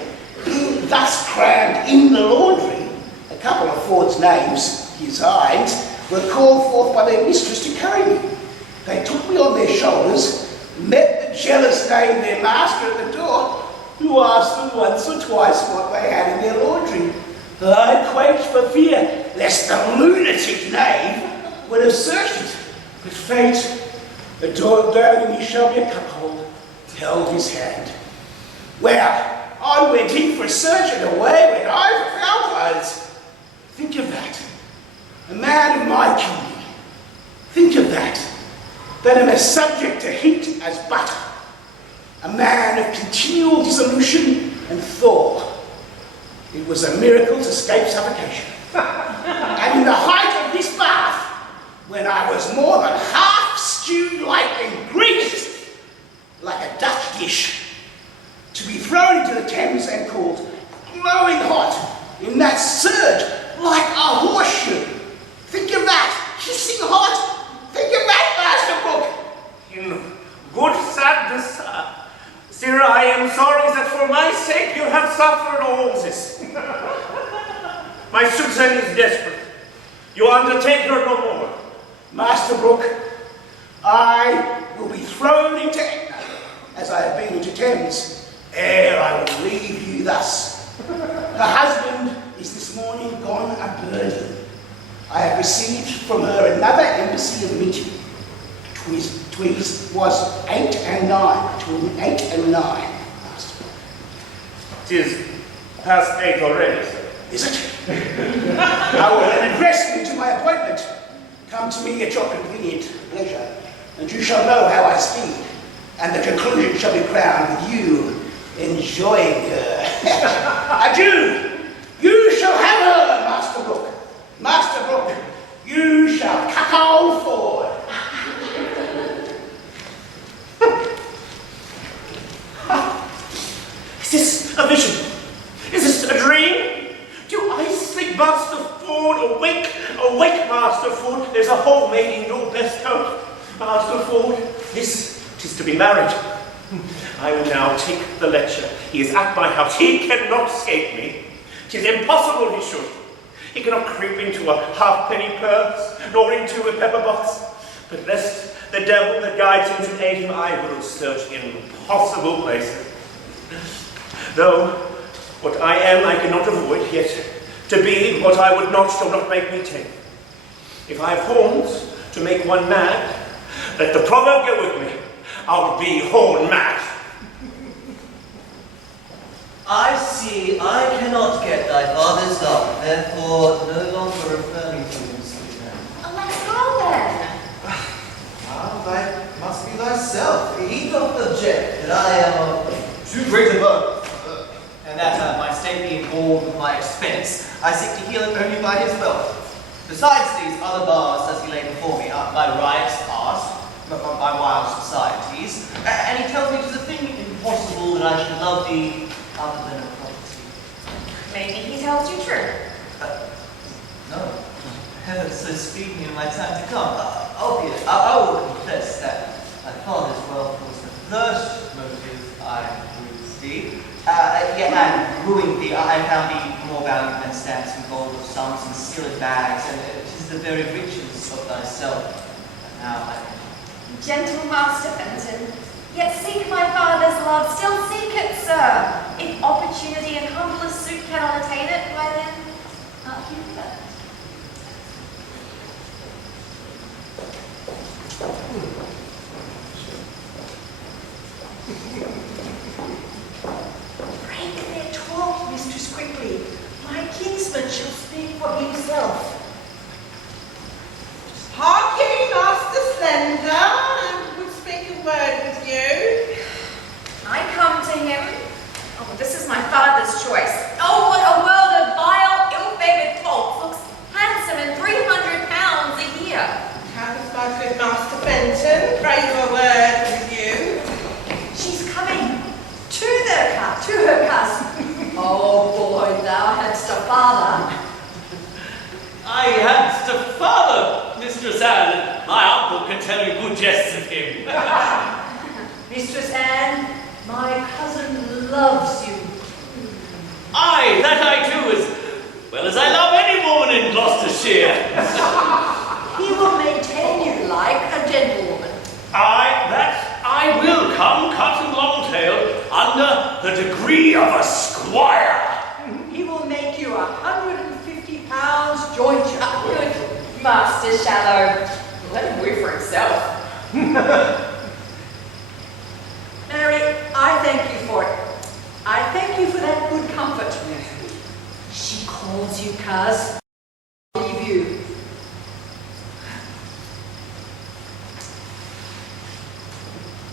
Being thus crammed in the laundry, a couple of Ford's names, his hinds, were called forth by their mistress to carry me. They took me on their shoulders, met the jealous knave, their master, at the door, who asked them once or twice what they had in their laundry. I quaked for fear lest the lunatic knave would have searched it. But fate, the door down me shall be a cuckold, held his hand. Well, I went in for a search and away went I for foul clothes. Think of that. A man of my kingdom. Think of that. That am as subject to heat as butter. A man of continual dissolution and thaw. It was a miracle to escape suffocation. And in the height of this bath, when I was more than half stewed like and greased, like a Dutch dish, to be thrown into the Thames and called glowing hot in that surge like a horseshoe. Think of that, hissing hot. Think of that, Master Brooke. In good sadness, sir, I am sorry that for my sake you have suffered all this. My Susan is desperate. You undertake her no more. Master Brooke, I will be thrown into Etna, as I have been into Thames, ere I will leave you thus. Her husband is this morning gone a-birding. I have received from her another embassy of meeting. 'Twas 8 and 9, between 8 and 9, Master. 'Tis past 8 already, sir. Is it? I will address me to my appointment. Come to me at your convenient leisure, and you shall know how I speak, and the conclusion shall be crowned with you enjoying her. Adieu! You shall have her, Master Brooke. Master Brooke, you shall cuckold Ford. Is this a vision? Is this a dream? Do I sleep, Master Ford? Awake, awake, Master Ford. There's a hole made in your best coat. Master Ford, this is to be married. I will now take the lecture. He is at my house. He cannot escape me. 'Tis impossible he should. He cannot creep into a halfpenny purse, nor into a pepper box. But lest the devil that guides him to aid him, I will search in impossible places. Though what I am I cannot avoid, yet to be what I would not shall not make me tame. If I have horns to make one mad, let the proverb go with me. I'll be horn mad. I see I cannot get thy father's love, therefore no longer refer me to him, sweet man. Oh, let's go then. Ah, thou must be thyself. He doth object that I am of too great a burden, and that my state being born at my expense, I seek to heal it only by his wealth. Besides these other bars as he lay before me, my rights art, my wild societies, and he tells me 'tis a thing impossible that I should love thee other than a property. Maybe he tells you true. No. Heaven so speed me in my time to come. Albeit, I will confess that my father's wealth was the first motive I used thee. Yet, and wooing thee, I found thee more valuable than stamps and gold of sums and sealed bags, and it is the very riches of thyself. And now I Gentle Master Fenton, yet seek my father's love, still seek it, sir. If opportunity and humblest suit cannot attain it, why then, not you first. good word with you. I come to him. Oh, this is my father's choice. Oh, what a world of vile, ill-favoured folks. Looks handsome and 300 pounds a year. How does my good Master Fenton pray you a word with you? She's coming to her cousin. Oh boy, thou hadst a father. I hadst a father, Mistress Anne. My uncle can tell you good jests of him. Mistress Anne, my cousin loves you. Aye, that I do, as well as I love any woman in Gloucestershire. He will maintain you like a gentlewoman. Aye, that I will come, cut and long tail, under the degree of a squire. He will make you 150 pounds jointure. Good Master Shallow. Let him woo for himself. Mary, I thank you for it. I thank you for that good comfort. She calls you, cuz. I'll leave you.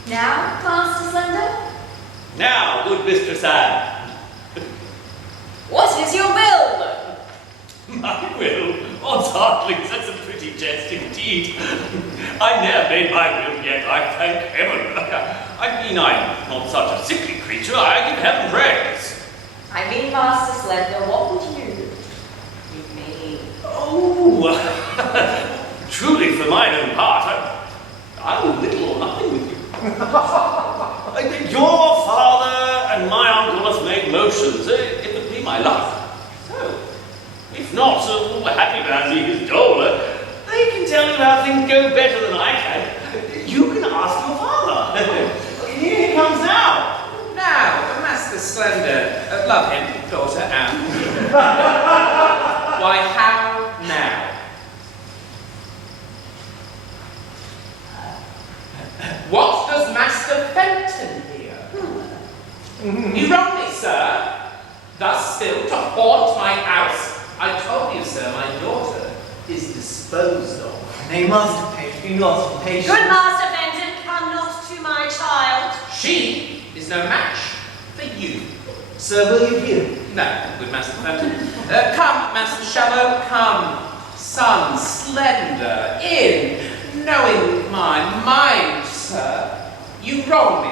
Now, Master Slender, Now, good Mistress Anne. what is your will? My will? Odds heartlings, that's a pretty jest indeed. I ne'er made my will yet, I thank heaven. I mean, I'm not such a sickly creature, I give heaven praise. I mean, Master Slender, what would you with me? Oh, truly for mine own part, I will little or nothing with you. Your father and my uncle have made motions, it would be my luck. So, if not, happy man be his dole. They can tell you how things go better than I can. You can ask your father. Here he comes now. Now, Master Slender, love him, daughter Anne. Why, how now? What does Master Fenton here? You wrong me, sir. Thus still to haunt my house. I told you, sir, my daughter is disposed of. Nay, Master Page, be not impatient. Good Master Fenton, come not to my child. She is no match for you. Sir, will you hear? No, good Master Fenton. Come, Master Shallow, come. Son Slender, in. Knowing my mind, sir, you wrong me,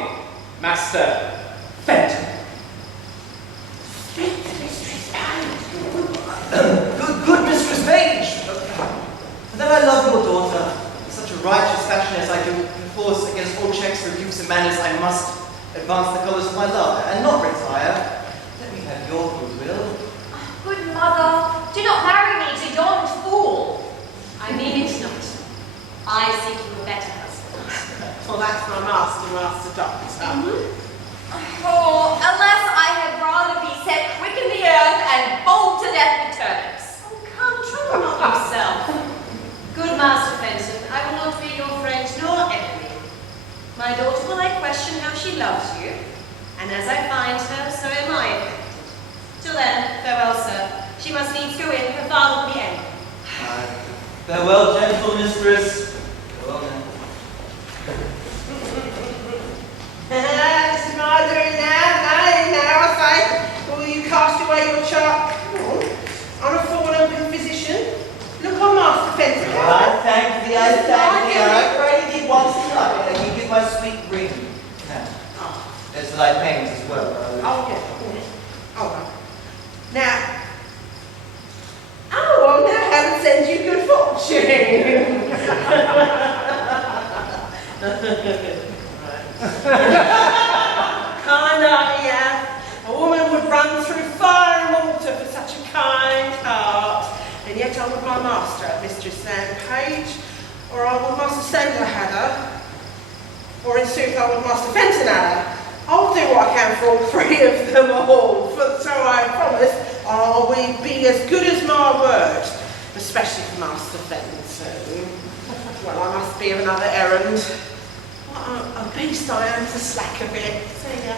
Master Fenton. Good Mistress Page! That I love your daughter in such a righteous fashion as I do enforce against all checks for abuse and manners, I must advance the colours of my love and not retire. Let me have your goodwill. Good mother, do not marry me to yon fool. I mean it not. I seek you a better husband. Well, that's my Master Doctor. Oh, alas, I had rather be set quick in the earth and bold to death with turnips. Oh, come, trouble not yourself. Good Master Fenton, I will not be your friend nor enemy. My daughter will I question how she loves you, and as I find her, so am I affected. Till then, farewell, sir. She must needs go in, her father will be angry. Farewell, gentle mistress. Farewell, then. This is my doing now, I say. Will you cast away your charge? I'm a fallen physician. Look on Master Fenton. I thank thee, I pray thee once in life, and you give my sweet ring. Now, there's thy pains as well. Oh, yeah. All right. Now, well, now heaven sends you good fortune. Kind heart, yeah. A woman would run through fire and water for such a kind heart. And yet I would my master, Mistress Anne Page, or I would Master Slender had her, or in sooth I would Master Fenton had her. I'll do what I can for all three of them all, for so I promise I'll be as good as my word, especially for Master Fenton. Well, I must be of another errand. What a beast I am to slack a bit. See ya.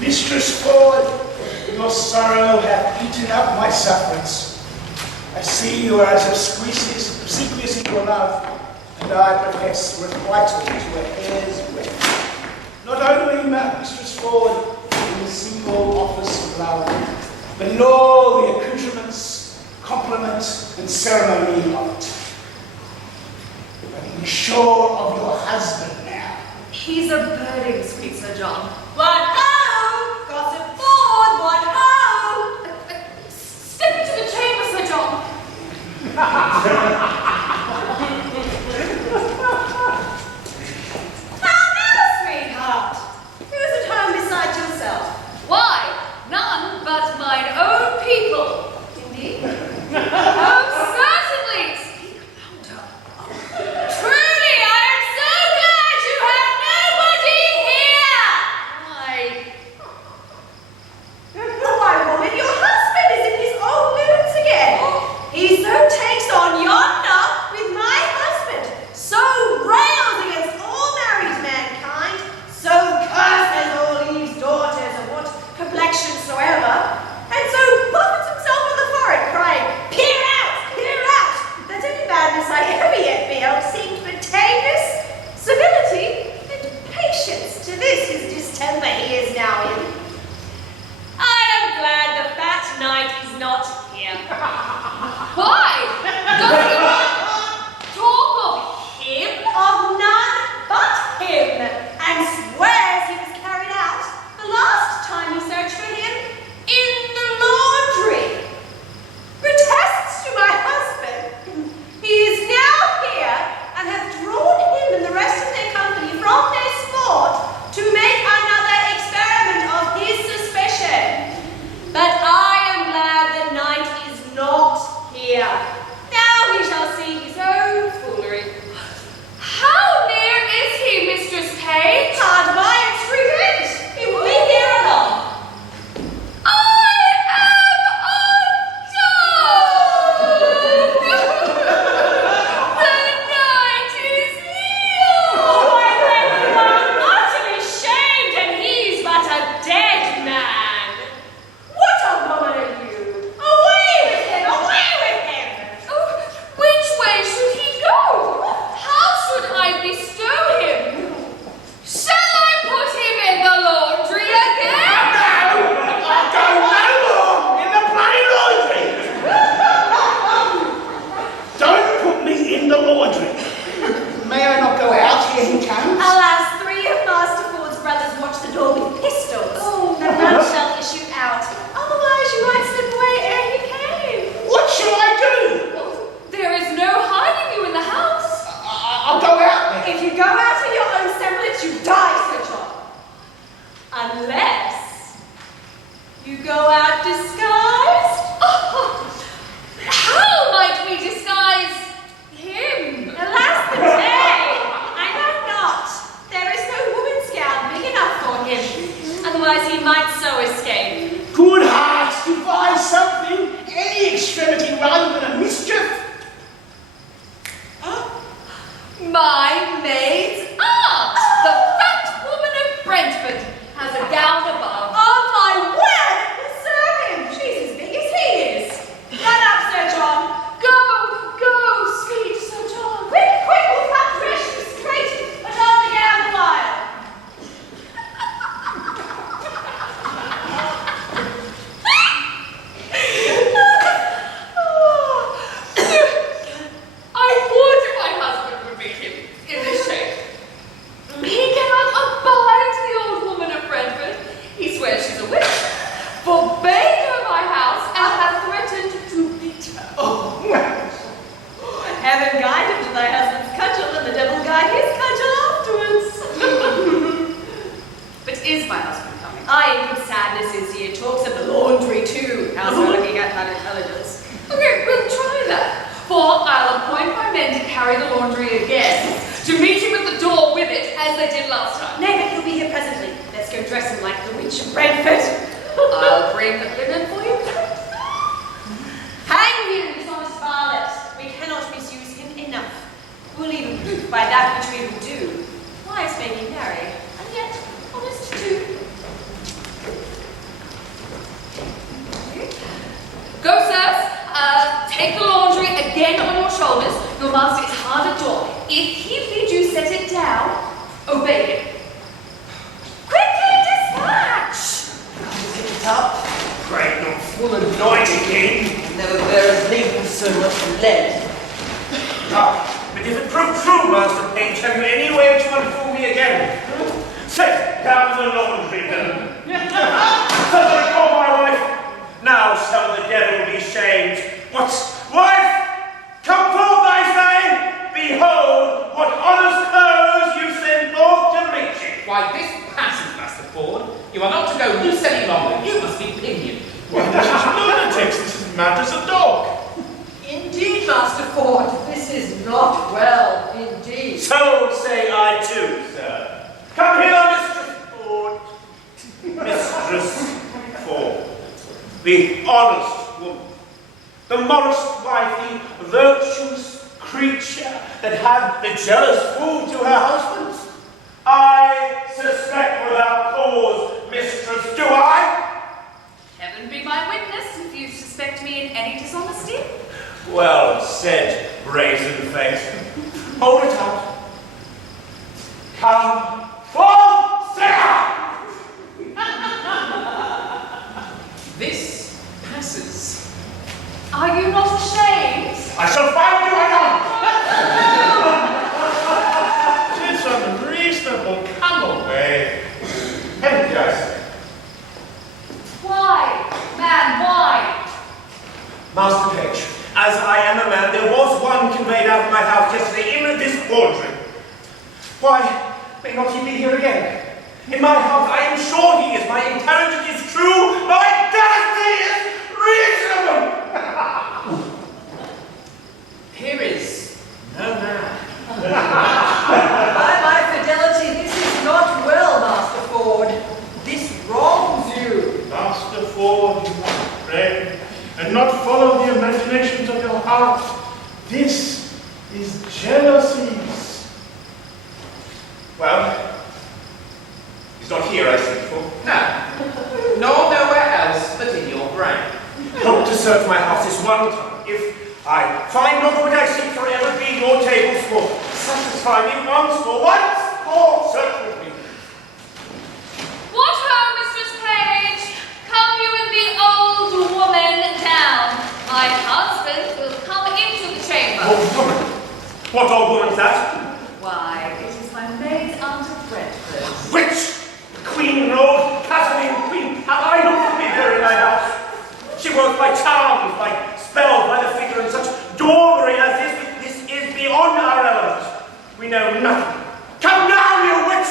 Mistress Ford, your sorrow hath eaten up my sufferance. I see you are as obsequious in your love and I profess requital to a hair's breadth. Not only Mistress Ford in the single office of love, but in all the accoutrements, compliments, and ceremony of it. But be sure of your husband now. He's a birding, sweet Sir John. What ho! Gossip Ford, what ho! Step into the chamber, Sir John. How now, sweetheart? Who's at home besides yourself? Why, none but mine own people. Indeed? Oh, certainly. Speak louder. Truly, I am so glad you have nobody here. Why? Why, woman, your husband is in his old moods again. He so takes on yonder with my husband, so rails against all married mankind, so curses all Eve's daughters of what complexion soever, and so buffets himself on the forehead, crying, peer out, that any madness I ever yet beheld seemed but tameness, civility, and patience to this his distemper he is now in. I am glad the fat knight is not here. Why? Does he talk of him? Of none but him, and swears he was carried out the last time you searched for him in the laundry. Protests to my husband. He is now here and hath drawn him and the rest of their company from their sport to make another experiment of his suspicion. But I am glad the knight is not here. Now we shall see his own foolery. How near is he, Mistress Page? Hard by a tree bent. He will be here anon. May I not go out? Here he comes. Alas, 3 of Master Ford's brothers watch the door with pistols. Oh, and none shall issue out. Otherwise you might slip away ere he came. What shall I do? Well, there is no hiding you in the house. I'll go out then. If you go out of your own semblance, you die, Sir John. Unless you go out disguised. Oh, how might we disguise him? Alas, the day! I know not. There is no woman's gown big enough for him. Otherwise he might so escape. Good hearts, devise something. Any extremity rather than a mischief. My maid's aunt, the fat woman of Brentford, has a gown above. On my word, we'll serve him. She's as big as he is. Run up, Sir John. Go, sweet Sir John. Quick, we'll cut fresh and straight, but on the gown while. I would my husband would meet him in this shape. He cannot abide the old woman of Brentford. He swears she's a witch, forbade her my house, and hath threatened to beat her. Heaven guide him to thy husband's cudgel, and the devil guide his cudgel afterwards. But is my husband coming? I in good sadness is he talks of the laundry too. How's he looking at that intelligence? Okay, we'll try that. For I'll appoint my men to carry the laundry again, to meet him at the door with it, as they did last time. Nay, but he'll be here presently. Let's go dress him like the witch of Brentford. I'll bring the linen for you. Hang him, dishonest varlet. We cannot misuse him enough. We'll leave him proof by that which we will do. Wise may be merry, and yet honest too. Go, sirs. Take the laundry again on your shoulders. Your master is hard at door. If he bids you set it down, obey him. Quickly dispatch! Pick it up. Pray not full of night again. Never bears leaving so much lead. Ah, but if it prove true, Master Page, have you any way to unfool me again? Set down the laundry then. Somebody call my wife. Now shall the devil be shamed. What? Wife! Come forth, I say! Behold, what honest clothes you send forth to reach it. Why, this passage, Master Ford. You are not to go loose any longer. You must be pinioned. Well, this is lunatics. This is mad as a dog. Indeed, Master Ford, this is not well, indeed. So say I too, sir. Come here, Mistress Ford. Mistress Ford. The honest woman. The modest wife, the virtuous creature that had the jealous fool to her husbands. I suspect without cause, mistress, do I? Heaven be my witness if you suspect me in any dishonesty. Well said, brazen face. Hold it out. Come forth, sir! This passes. Are you not ashamed? I shall find you alone! It's unreasonable. Come away. Empty, I say. Why? Man, why? Master Page, as I am a man, there was one conveyed out of my house yesterday in this laundry. Why, may not he be here again? In my house, I am sure he is. My intelligence is true. My destiny is reasonable. Here is no man. By my fidelity, this is not well, Master Ford. This wrongs you. Master Ford, you must pray and not follow the imaginations of your heart. This is jealousies. Well, he's not here, I see, for. No. Nor nowhere else but in your brain. Hope to search my house this one time. If I find not what I seek forever, be your tables full. Satisfy me once more, search with me. What ho, Mistress Page? Come you and the old woman down. My husband will come into the chamber. Old woman? What old woman is that? Why, it is my maid's Aunt of Brentford. Witch! Queen Rose, Catherine, Queen, have I not forbid her in my house? She works by charms, by spells, by the figure, and such doggery as this is beyond our element. We know nothing. Come down, you witch!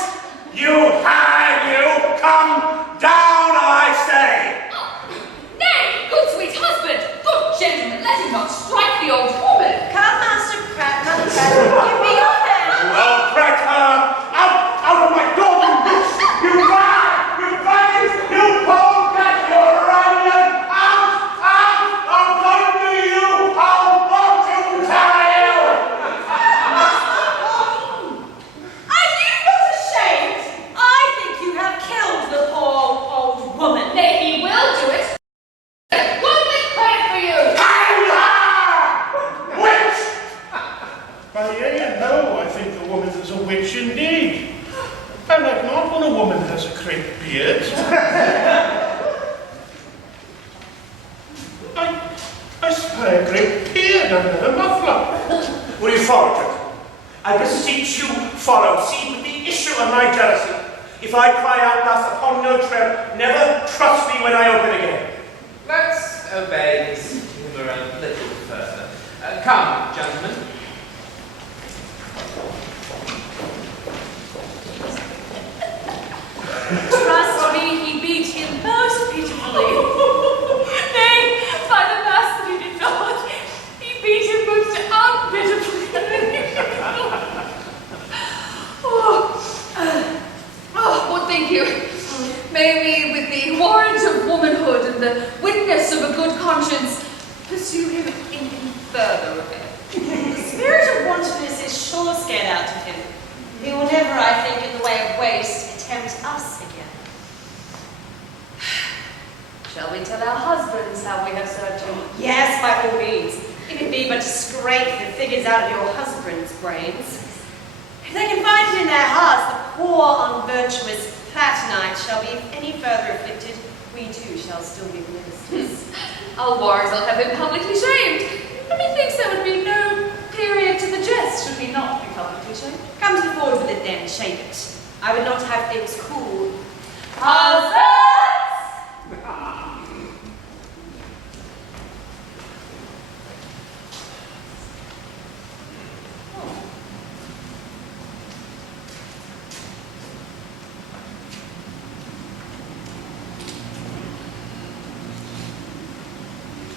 You hag, you! Come down, I say! Oh, nay, good sweet husband, good gentleman, let him not strike the old woman. Come, Master Pratt, Mother Pratt, give me your hand. Well, crack her! Out of my door, you witch! You lie! You faggot! You polecat! You running! Out! I'll come to you! I'll want you tile! Are you not ashamed? I think you have killed the poor old woman. Nay, he will do it. Won't this credit for you? Witch! By yea and no, I think the woman is a witch indeed. I like not when a woman has a crepe beard. I spy a great beard under the muffler. Will you follow, gentlemen? I beseech you, follow. See the issue of my jealousy. If I cry out thus upon no trail, never trust me when I open again. Let's obey this humour a little further. Come, gentlemen. Trust me, he beat him most pitifully. Nay, by the master he did not. He beat him most unpitifully. What think you? May we, with the warrant of womanhood and the witness of a good conscience, pursue him in further revenge? The spirit of wantonness is sure scared out of him. He will never, I think, in the way of waste, tempt us again. Shall we tell our husbands how we have served him? Yes, by all means. It if it be but to scrape the figures out of your husband's brains. If they can find it in their hearts, the poor, unvirtuous Platonite shall be any further afflicted, we too shall still be ministers. Our warriors will have been publicly shamed. But methinks there would be no period to the jest should we not be publicly shamed. Come to the forward with it then, shape it. I would not have things cool.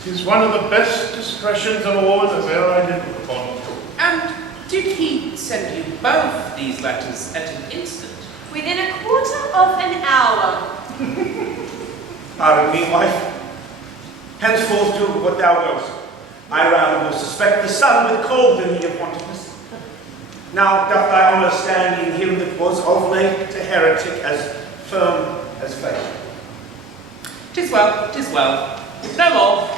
It is one of the best discretions of all that e'er I did look upon. And did he send you both these letters at an instant? Within a quarter of an hour. Pardon me, wife. Henceforth do what thou wilt. I rather will suspect the sun with cold than he of wantonness. Now doth thy honour stand in him that was of late a heretic as firm as faith. 'Tis well, 'tis well. No more.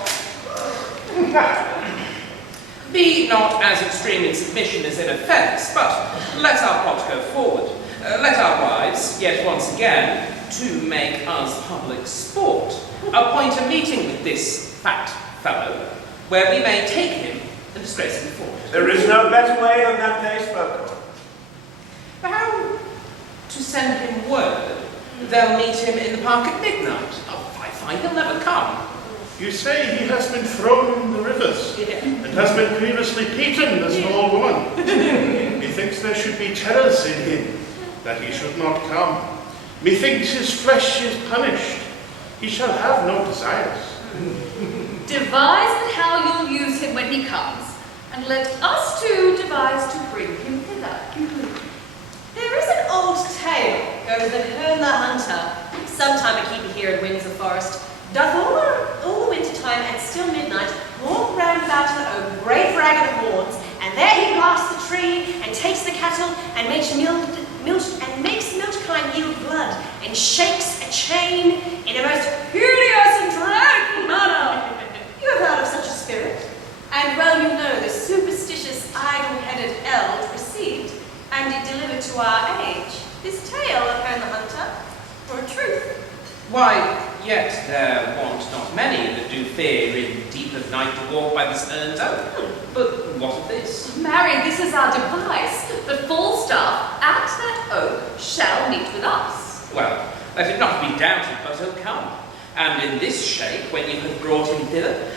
Be not as extreme in submission as in offence, but let our plot go forward. Let our wives, yet once again, to make us public sport, appoint a meeting with this fat fellow, where we may take him and disgrace him before it. There is no better way than that they spoke of. But how to send him word they'll meet him in the park at midnight? Oh, I find he'll never come. You say he has been thrown in the rivers, and has been grievously beaten, the small woman. Methinks there should be terrors in him, that he should not come. Methinks his flesh is punished. He shall have no desires. Devise how you'll use him when he comes, and let us two devise to bring him hither. There is an old tale, goes that Herne the Hunter, sometime a keeper here in Windsor Forest, doth all the winter time at still midnight walk round about an oak, great ragged horns, and there he blasts the tree, and takes the cattle, and makes milk kine yield blood, and shakes a chain in a most hideous and dreadful manner. You have heard of such a spirit, and well you know the superstitious, idle-headed eld received, and did deliver to our age this tale of Herne the Hunter for a truth. Why, yet there want not many that do fear in deep of night to walk by this urn oak. But what of this? Marry, this is our device. The Falstaff at that oak shall meet with us. Well, let it not be doubted, but he'll come. And in this shape, when you have brought him thither,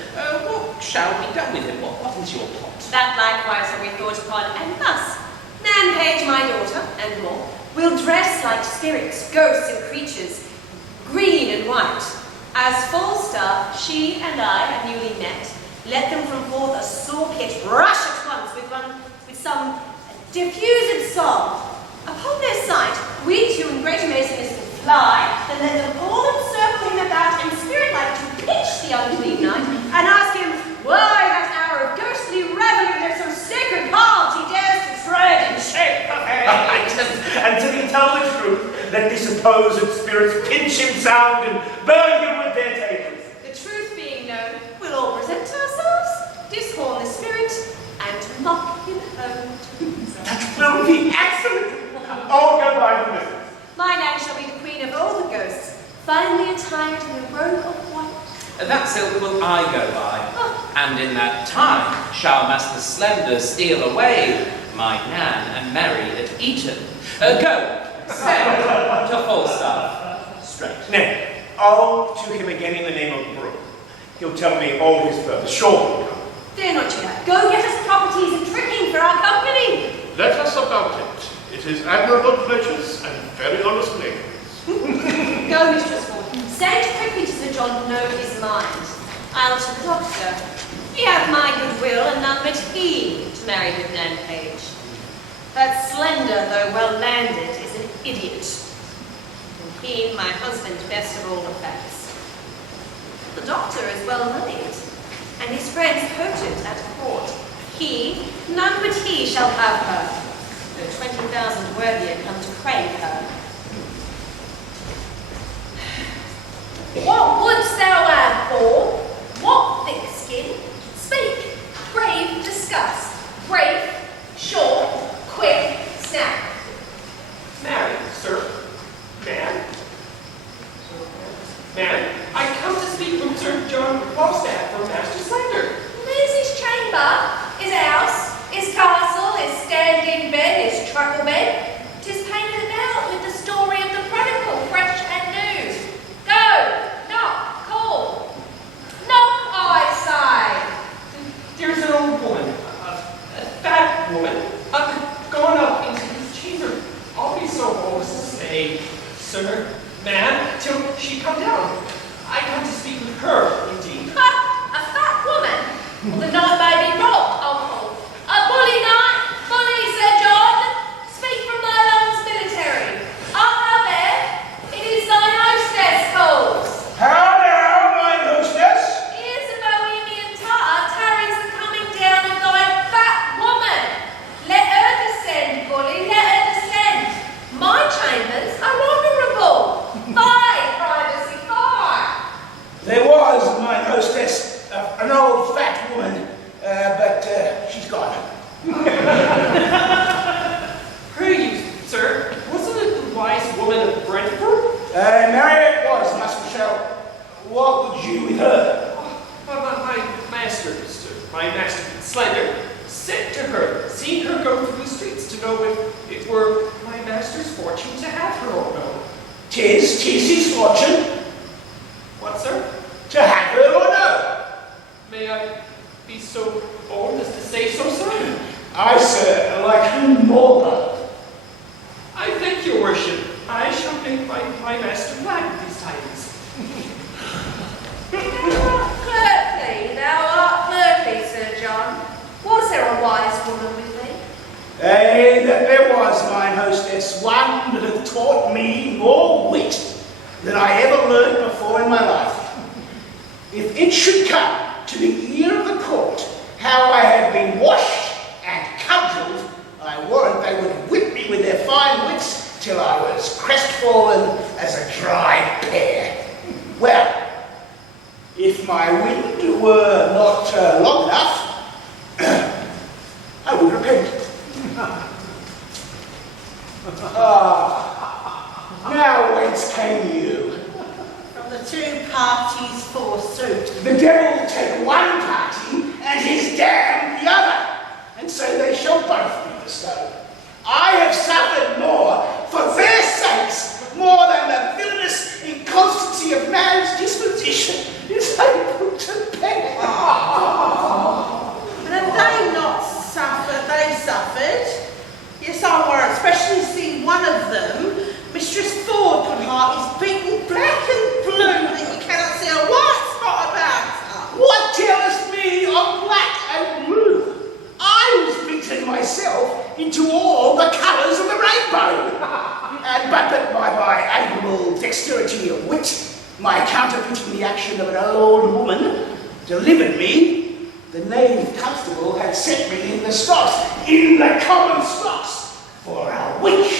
what shall be done with him? What is your plot? That likewise have we thought upon, and thus, Nan Page, my daughter, and more, will dress like spirits, ghosts, and creatures, green and white. As Falstaff, she and I have newly met, let them from forth a sore pit, rush at once with some diffused song. Upon their sight, we two in great amazement will fly, then let them all encircle him about, and spirit-like to pitch the unclean knight, and ask him why that hour of ghostly revelry their so sacred paths he dares to tread in shape of And to tell the truth, let the supposed spirits pinch him sound and burn him with their tapers. The truth being known, we'll all present ourselves, dishorn the spirit, and lock him home. That will be excellent. All go by the business. My Nan shall be the queen of all the ghosts, finely attired in a robe of white. That silk will I go by, and in that time shall Master Slender steal away my Nan and Mary at Eton. Go, send to Falstaff straight. Nay, I'll to him again in the name of Brooke. He'll tell me all his purpose. Sure he'll come. Dare not you that. Go get us properties and drinking for our company. Let us about it. It is admirable pleasures and very honest labors. Go, Mistress Wharton. Send quickly to Sir John to know his mind. I'll to the doctor. He hath my goodwill, and none but he to marry with Nan Page. That Slender, though well landed, is an idiot. And he, my husband, best of all the facts. The doctor is well moneyed, and his friends courted at court. He, none but he, shall have her, though 20,000 worthier come to crave her. What wouldst thou have, Paul? What thick skin? Speak, pray. old fat woman, but she's gone. Pray you, sir, wasn't it the wise woman of Brentford? Mary it was, Master Michelle. What would you with her? My master, sir, my master, Slender, said to her, seeing her go through the streets to know if it were my master's fortune to have her or no. Tis his fortune. What, sir? To have her or no? May I be so bold as to say so, sir? I, sir, like whom more? I thank your worship. I shall make my master glad with these tidings. Clerkly, thou art clerkly, Sir John. Was there a wise woman with thee? That there was, mine hostess, one that hath taught me more wit than I ever learned before in my life. If it should come to the ear of the court how I have been washed and cudgelled, I warrant they would whip me with their fine wits till I was crestfallen as a dry pear. Well, if my wind were not long enough, I would repent. Now whence came you? From the two parties forsooth. The devil take one party, and his damn the other, and so they shall both be bestowed. I have suffered more for their sakes, more than the villainous inconstancy of man's disposition is able to bear. And have they not suffered? They suffered. Yes, I warrant, especially see one of them, Mistress Ford, good heart, is beaten black and blue that you cannot see a white spot about her. What telleth me of black and blue? I was beaten myself into all the colours of the rainbow. And but by my admirable dexterity of wit, my counterfeiting the action of an old woman delivered me. The knave constable had set me in the stocks, in the common stocks, for a week.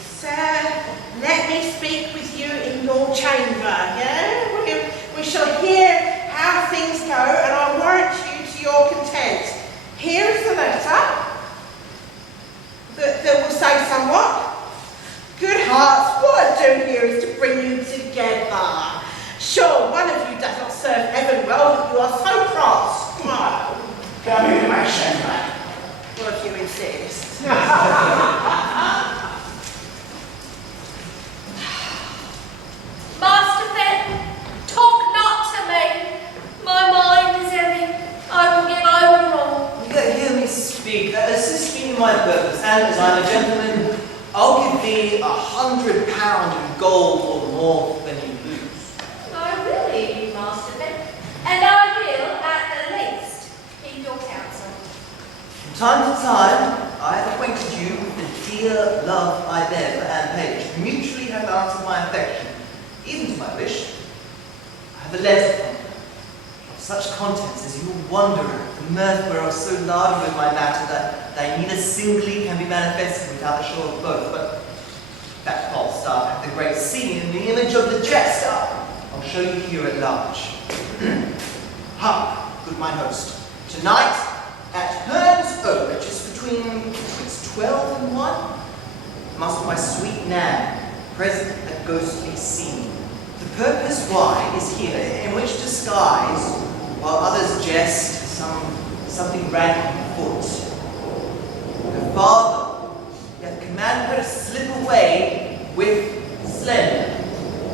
Sir, let me speak with you in your chamber, yeah? We shall hear how things go, and I warrant you to your content. Here is the letter that will say somewhat. Good hearts, what I do here is to bring you together. Sure, one of you does not serve heaven well, that you are so cross. Come into my chamber. Well, if you insist. Master Fenn, talk not to me. My mind is heavy. I will give over all. You hear me speak. Assist me in my purpose, and as I'm a gentleman, I'll give thee £100 in gold or more than you lose. I will leave you, Master Fenn, and I will, at the least, keep your counsel. From time to time, I have acquainted you with the dear love I bear for Anne Page. Mutually have answered my affection, even to my wish. I have a letter from her, of such contents as you will wonder at, the mirth whereof so large with my matter that neither singly can be manifested without the show of both. But that false star hath the great scene in the image of the jester. I'll show you here at large. Hark, good mine host. Tonight, at Hearn's Oak, just between 12 and 1, must my sweet Nan present a ghostly scene. The purpose why is here, in which disguise, while others jest, something rank afoot. Her father hath commanded her to slip away with Slender,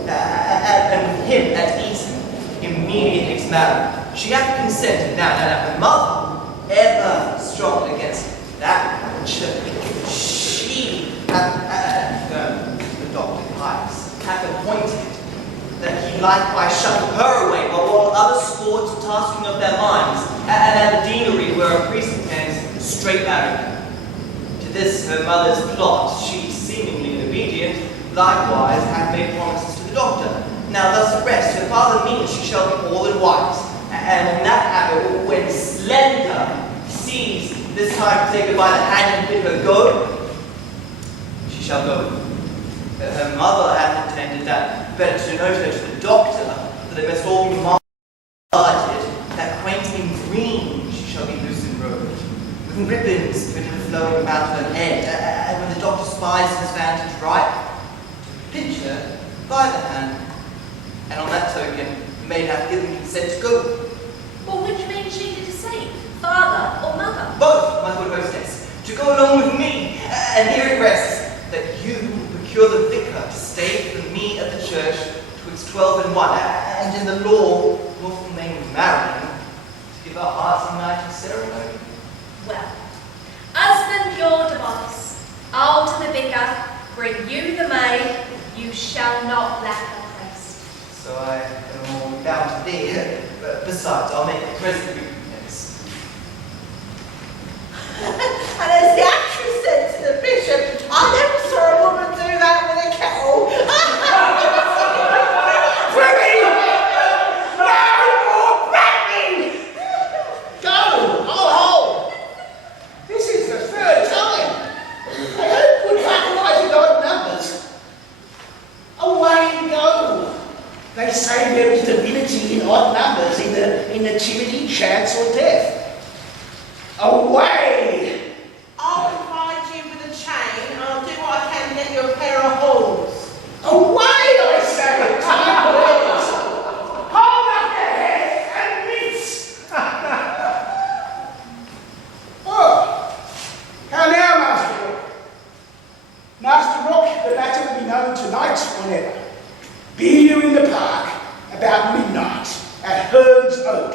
and with him at Eton, immediately to marry. She hath consented now, and her mother, ever strong against that match, she hath, the Dr. Pipes, hath appointed that he likewise shut her away, while other sports are tasking of their minds, and at the deanery where a priest attends straight marriage. To this her mother's plot, she seemingly obedient, likewise hath made promises to the doctor. Now thus at rest, her father means she shall be all in white, and in that hour, when Slender sees this time to take her by the hand and bid her go, she shall go. Her mother hath intended that better to note her to the doctor, that they must all be martyred, that quaint and green road, with ribbons that are flowing about her head, and when the doctor spies his vantage right, to pinch her by the hand, and on that token, may have given consent to go. Well, which man she to say, father or mother? Both, my good hostess, to go along with me, and he requests that you procure the vicar to stay for me at the church twixt 12 and 1, and in the law, lawful name of marrying, to give our hearts a night ceremony. Well, husband your device, I'll to the vicar, bring you the maid, you shall not lack a place. So I am all down to thee. Besides, I'll make a present of you next. And as the actress said to the bishop, I never saw a woman do that with a kettle. Pretty! No more rapping! Go! I'll hold! This is the third time. I hope we capitalize in odd numbers. Away you go. They say there is divinity in odd numbers, in the nativity, chance, or death. Away! I'll provide you with a chain and I'll do what I can to get you a pair of horns. Away, I say! Time waits! Hold up your head and mince! Oh, how now, Master Rook? Master Rook, the matter will be known tonight or never. Be you in the park about midnight at Herd's Oak,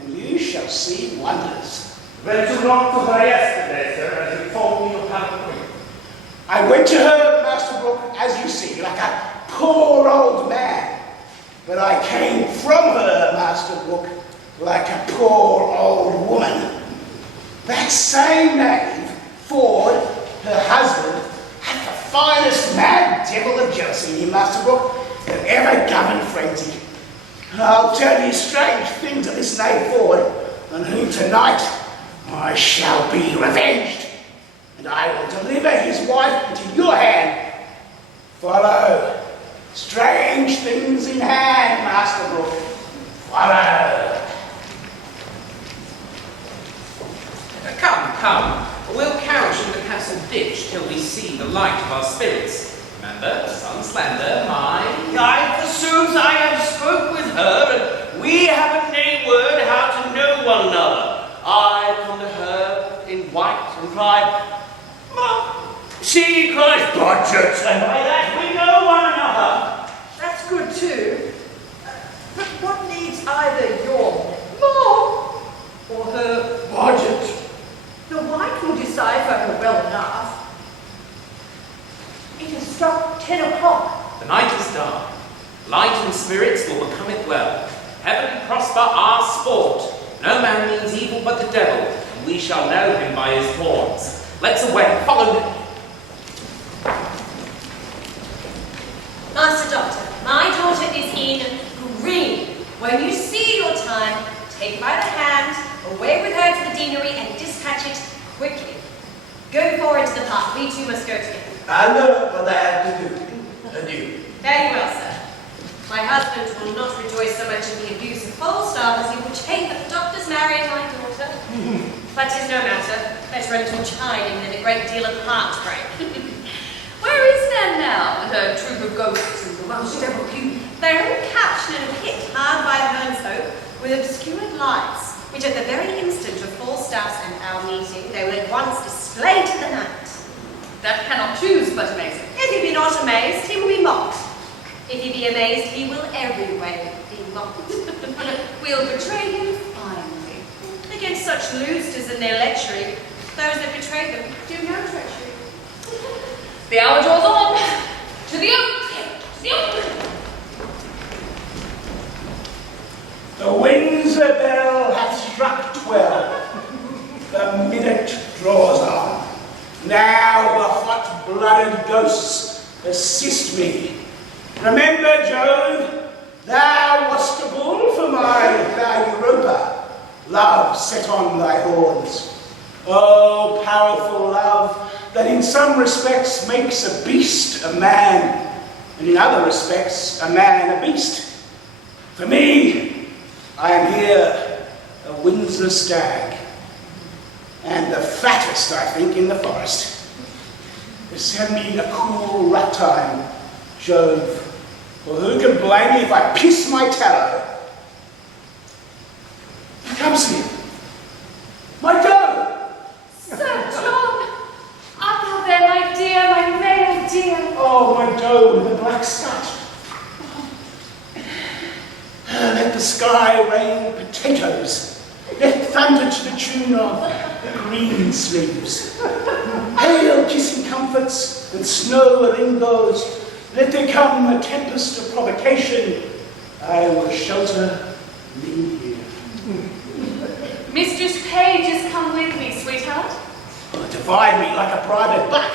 and you shall see wonders. Went to knock to her yesterday, sir, as you told me you had a queen. I went to her, Master Brook, as you see, like a poor old man. But I came from her, Master Brook, like a poor old woman. That same knave, Ford, her husband, had the finest mad devil of jealousy in him, Master Brook, that ever governed frenzy. And I'll tell you strange things of this knave Ford, on whom tonight I shall be revenged, and I will deliver his wife into your hand. Follow. Strange things in hand, Master Brook. Follow. Come. We'll couch in the castle ditch till we see the light of our spirits. Remember, some slander, mine. I forsooth I have spoke with her, and we have a nay word how to know one another. I come to her in white and cry, "Ma." She cries, "Budget," and by that we know one another. That's good too. But what needs either your mom or her budget? The white will decipher her well enough. It has struck 10 o'clock. The night is dark. Light and spirits will become it well. Heaven prosper our sport. No man means evil but the devil, and we shall know him by his horns. Let's away. Follow me. Master Doctor, my daughter is in green. When you see your time, take her by the hand, away with her to the deanery and dispatch it quickly. Go before into the park. We two must go together. I know what I have to do. Adieu. Very well, sir. My husband will not rejoice so much in the abuse of Falstaff as he would hate that the doctor's marrying my daughter. But 'tis no matter. Better a little chiding than a great deal of heartbreak. Where is Nan now, with her troop of ghosts and the Welsh devil Q? They're all couched in a pit hard by Hern's Oak with obscured lights, which at the very instant of Falstaff's and our meeting, they will at once display to the night. That cannot choose but amazing. If he be not amazed, he will be mocked. If he be amazed, he will every way be mocked. We'll betray him finely. Against such losers in their lechery, those that betray them do no treachery. The hour draws on. To the oak! To the oak! The Windsor bell hath struck 12. The minute draws on. Now the hot-blooded ghosts assist me. Remember, Jove, thou wast a bull for thy Europa. Love set on thy horns. Oh, powerful love, that in some respects makes a beast a man, and in other respects a man a beast. For me, I am here, a Windsor stag. and the fattest, I think, in the forest. Just have me a cool rat time, Jove. Well, who can blame me if I piss my tallow? Here comes he. My doe! Sir John! Up there, my dear, my male dear. Oh, my doe with the black scut. Let the sky rain potatoes. Let thunder to the tune of green sleeves. Hail kissing comforts with snow aringos. Let there come a tempest of provocation. I will shelter thee here. Mistress Page has come with me, sweetheart. Divide me like a private buck.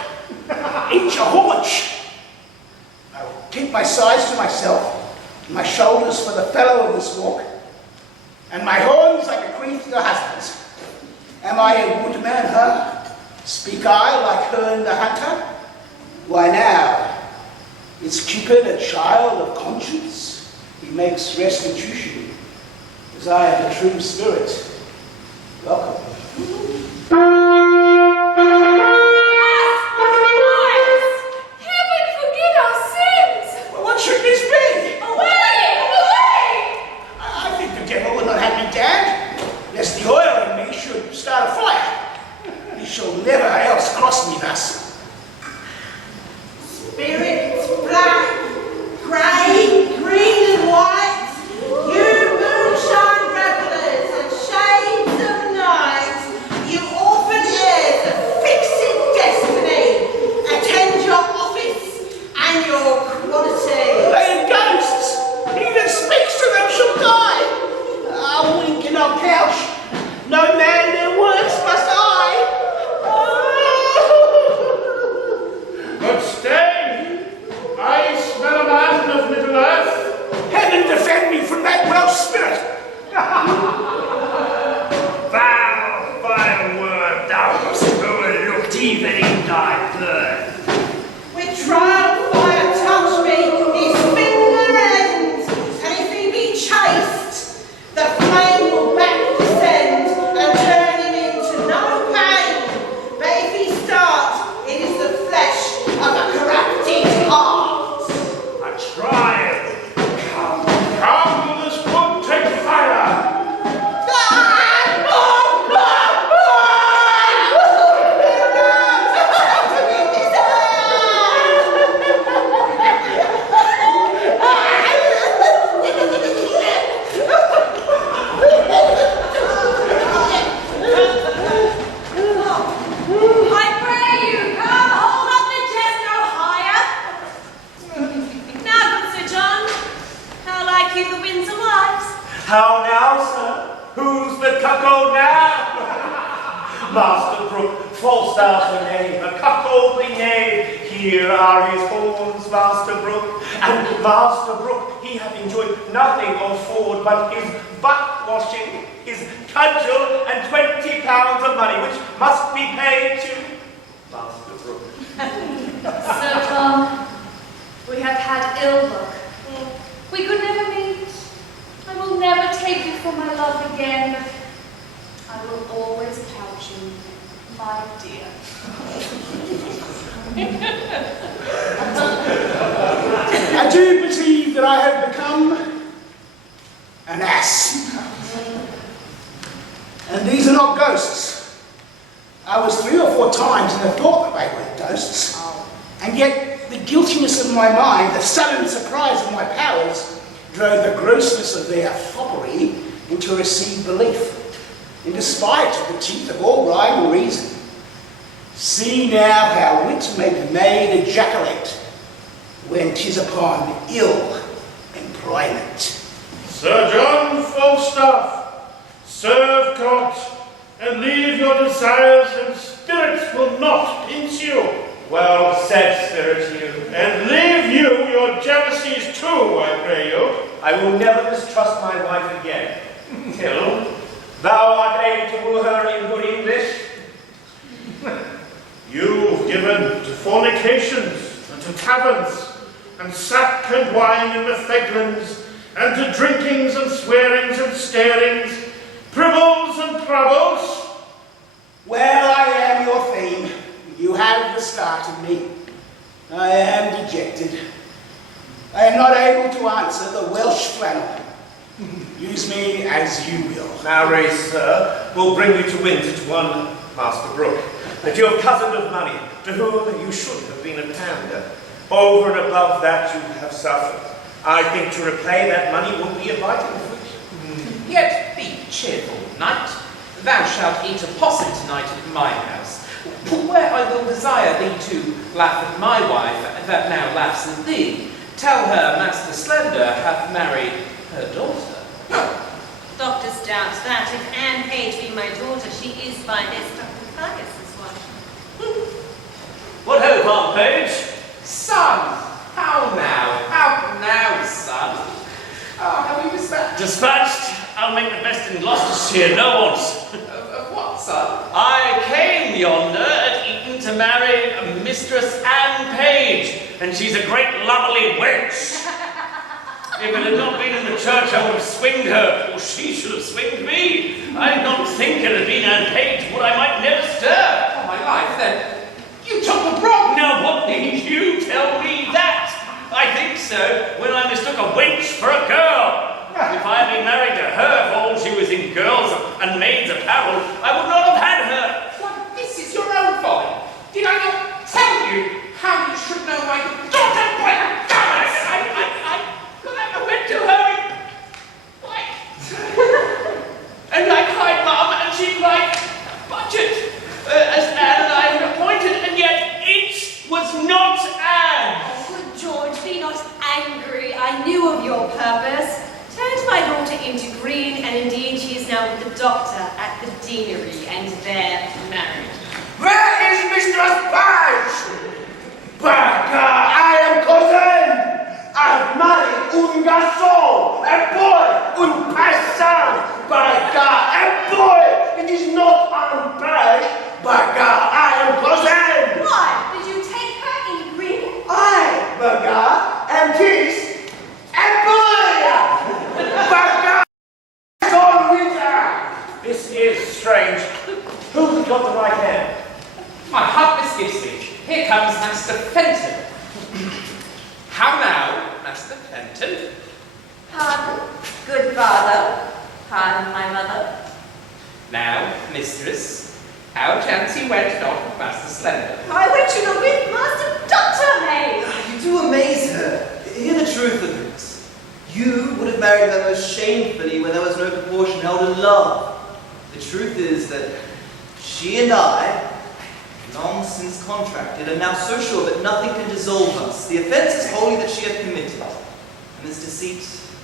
Each a haunch. I will keep my sides to myself, and my shoulders for the fellow of this walk, and my horns I bequeath to the husbands. Am I a woodman, huh? Speak I like Herne the hunter? Why now, is Cupid a child of conscience? He makes restitution, as I am a true spirit. Welcome. Heaven forgive our sins! What should this be? Away! Away! I think the devil will not have me damned, lest the oil in me should start a fire. He shall never else cross me thus. Spirits, black, grey, green and white, you moonshine revellers and shades of night, you orphan heirs of fixed destiny, attend your office and your quality. They are ghosts. He that speaks to them shall die. I'll wink and I'll couch. No man their words must I. But stay! I smell a man of Middle Earth. Heaven defend me from that Welsh spirit. Foul, vile word, thou hast overlooked even in thy birth. With trial fire touch me, his finger ends, and if he be chaste, the flame will back descend and turn him into no pain. But if he start, it is the flesh of a corrupted heart. A trial. Come, this wood take fire. I pray you, come, hold up the chest no higher. Now, good Sir John, how like you the Windsor wives? How now, sir? Who's the cuckold now? Master Brooke, Falstaff the knave, a cuckoldly knave. Here are his horns, Master Brooke. And Master Brooke, he hath enjoyed nothing of forward but his butt washing, his cudgel, and 20 pounds of money, which must be paid to Master Brooke. Sir John, we have had ill luck. We could never meet. I will never take you for my love again. I will always couch you, my dear. I do believe that I have become an ass. And these are not ghosts. I was 3 or 4 times in the thought that they were ghosts. And yet the guiltiness of my mind, the sudden surprise of my powers, drove the grossness of their foppery into received belief, in despite of the teeth of all rhyme and reason. See now how wit may be made ejaculate when 'tis upon ill employment. Sir John Falstaff, serve God, and leave your desires, and spirits will not pinch you. Well said, Spirit, you. And leave you your jealousies too, I pray you. I will never mistrust my wife again, till thou art able to woo her in good English. You've given to fornications, and to taverns, and sack and wine in the Theglands, and to drinkings and swearings and starings, pribbles and troubles. Well, I am your theme. You have the start of me. I am dejected. I am not able to answer the Welsh flannel. Use me as you will. Marry, sir, will bring you to Windsor to one Master Brooke, that your cousin of money, to whom you should have been a pander. Over and above that you have suffered. I think to repay that money will be a vital affliction. Yet be cheerful, knight. Thou shalt eat a posset tonight at my house, where I will desire thee to laugh at my wife that now laughs at thee. Tell her Master Slender hath married her daughter. Doctors doubt that. If Anne Page be my daughter, she is by this Dr. Caius's wife. What hope, Aunt Page? Son! How now, son? Oh, have you dispatched? Dispatched? I'll make the best in Gloucestershire, no odds. Of what, son? I came yonder at Eton to marry Mistress Anne Page, and she's a great lovely wench. If it had not been in the church, I would have swinged her, or she should have swinged me. I did not think it had been Anne Page, would I might never stir. Oh, my life, then. You took the broth! Now, what need you tell me that? I think so, when I mistook a wench for a girl. If I had been married to her for all she was in girls' and maids' apparel, I would not have had her. What? This is your own folly. Did I not tell you how you should know my daughter? I went to her and I cried, Mum, and she cried, Budget, as Anne and I had appointed, and yet it was not Anne. Oh, good George, be not angry. I knew of your purpose. Turned my daughter into green, and indeed she is now with the doctor at the deanery, and they're married. Where is Mistress Page? Baka, I am cousin. I've married un garçon, a boy, un paysan. Baka, a boy. It is not un Page. Baka, I am cousin. Why? Did you take her in green? I, Baka, am this a boy. Baka, son Windsor. This is strange. Who's got the right hand? My heart misgives me. Here comes Master Fenton. How now, Master Fenton? Pardon, good father. Pardon, my mother. Now, mistress, how chance you went not with Master Slender? I went to the with Master Doctor May. You do amaze her. Hear the truth of it. You would have married her most shamefully when there was no proportion held in love. The truth is that she and I, long since contracted, are now so sure that nothing can dissolve us. The offence is wholly that she hath committed, and this deceit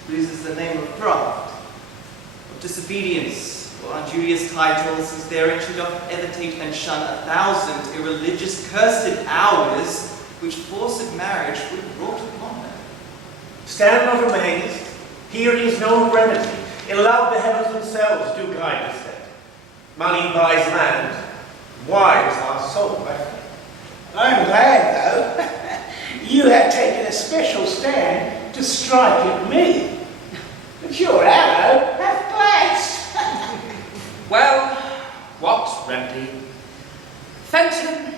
loses the name of craft, of disobedience, or unduteous titles, since therein she doth evitate and shun 1,000 irreligious cursed hours, which forced marriage would have brought upon her. Stand not amazed. Here is no remedy. In love the heavens themselves do guide us then. Money buys land. Wives are sold by faith. I'm glad, though, you have taken a special stand to strike at me. But your arrow hath glanced. Well, what remedy? Fenton,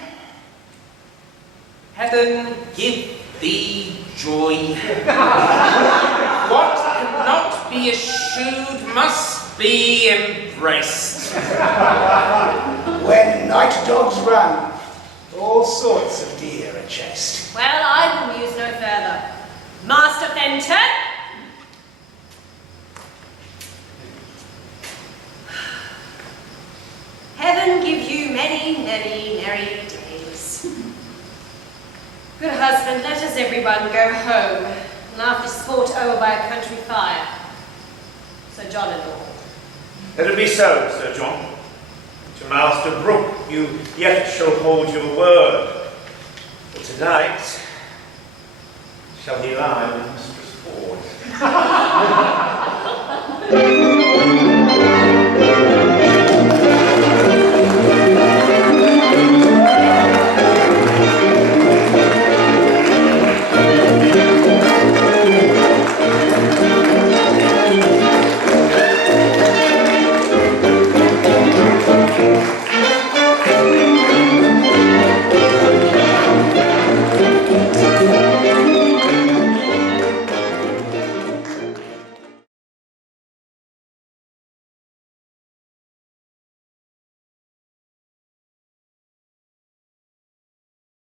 heaven give thee joy. What cannot be eschewed must be embraced. When night dogs run, all sorts of deer are chased. Well, I will muse no further. Master Fenton! Heaven give you many, many merry days. Good husband, let us everyone go home, and after sport over by a country fire. Sir John and all. Let it be so, Sir John. To Master Brooke you yet shall hold your word. But tonight shall he lie with Mistress Ford.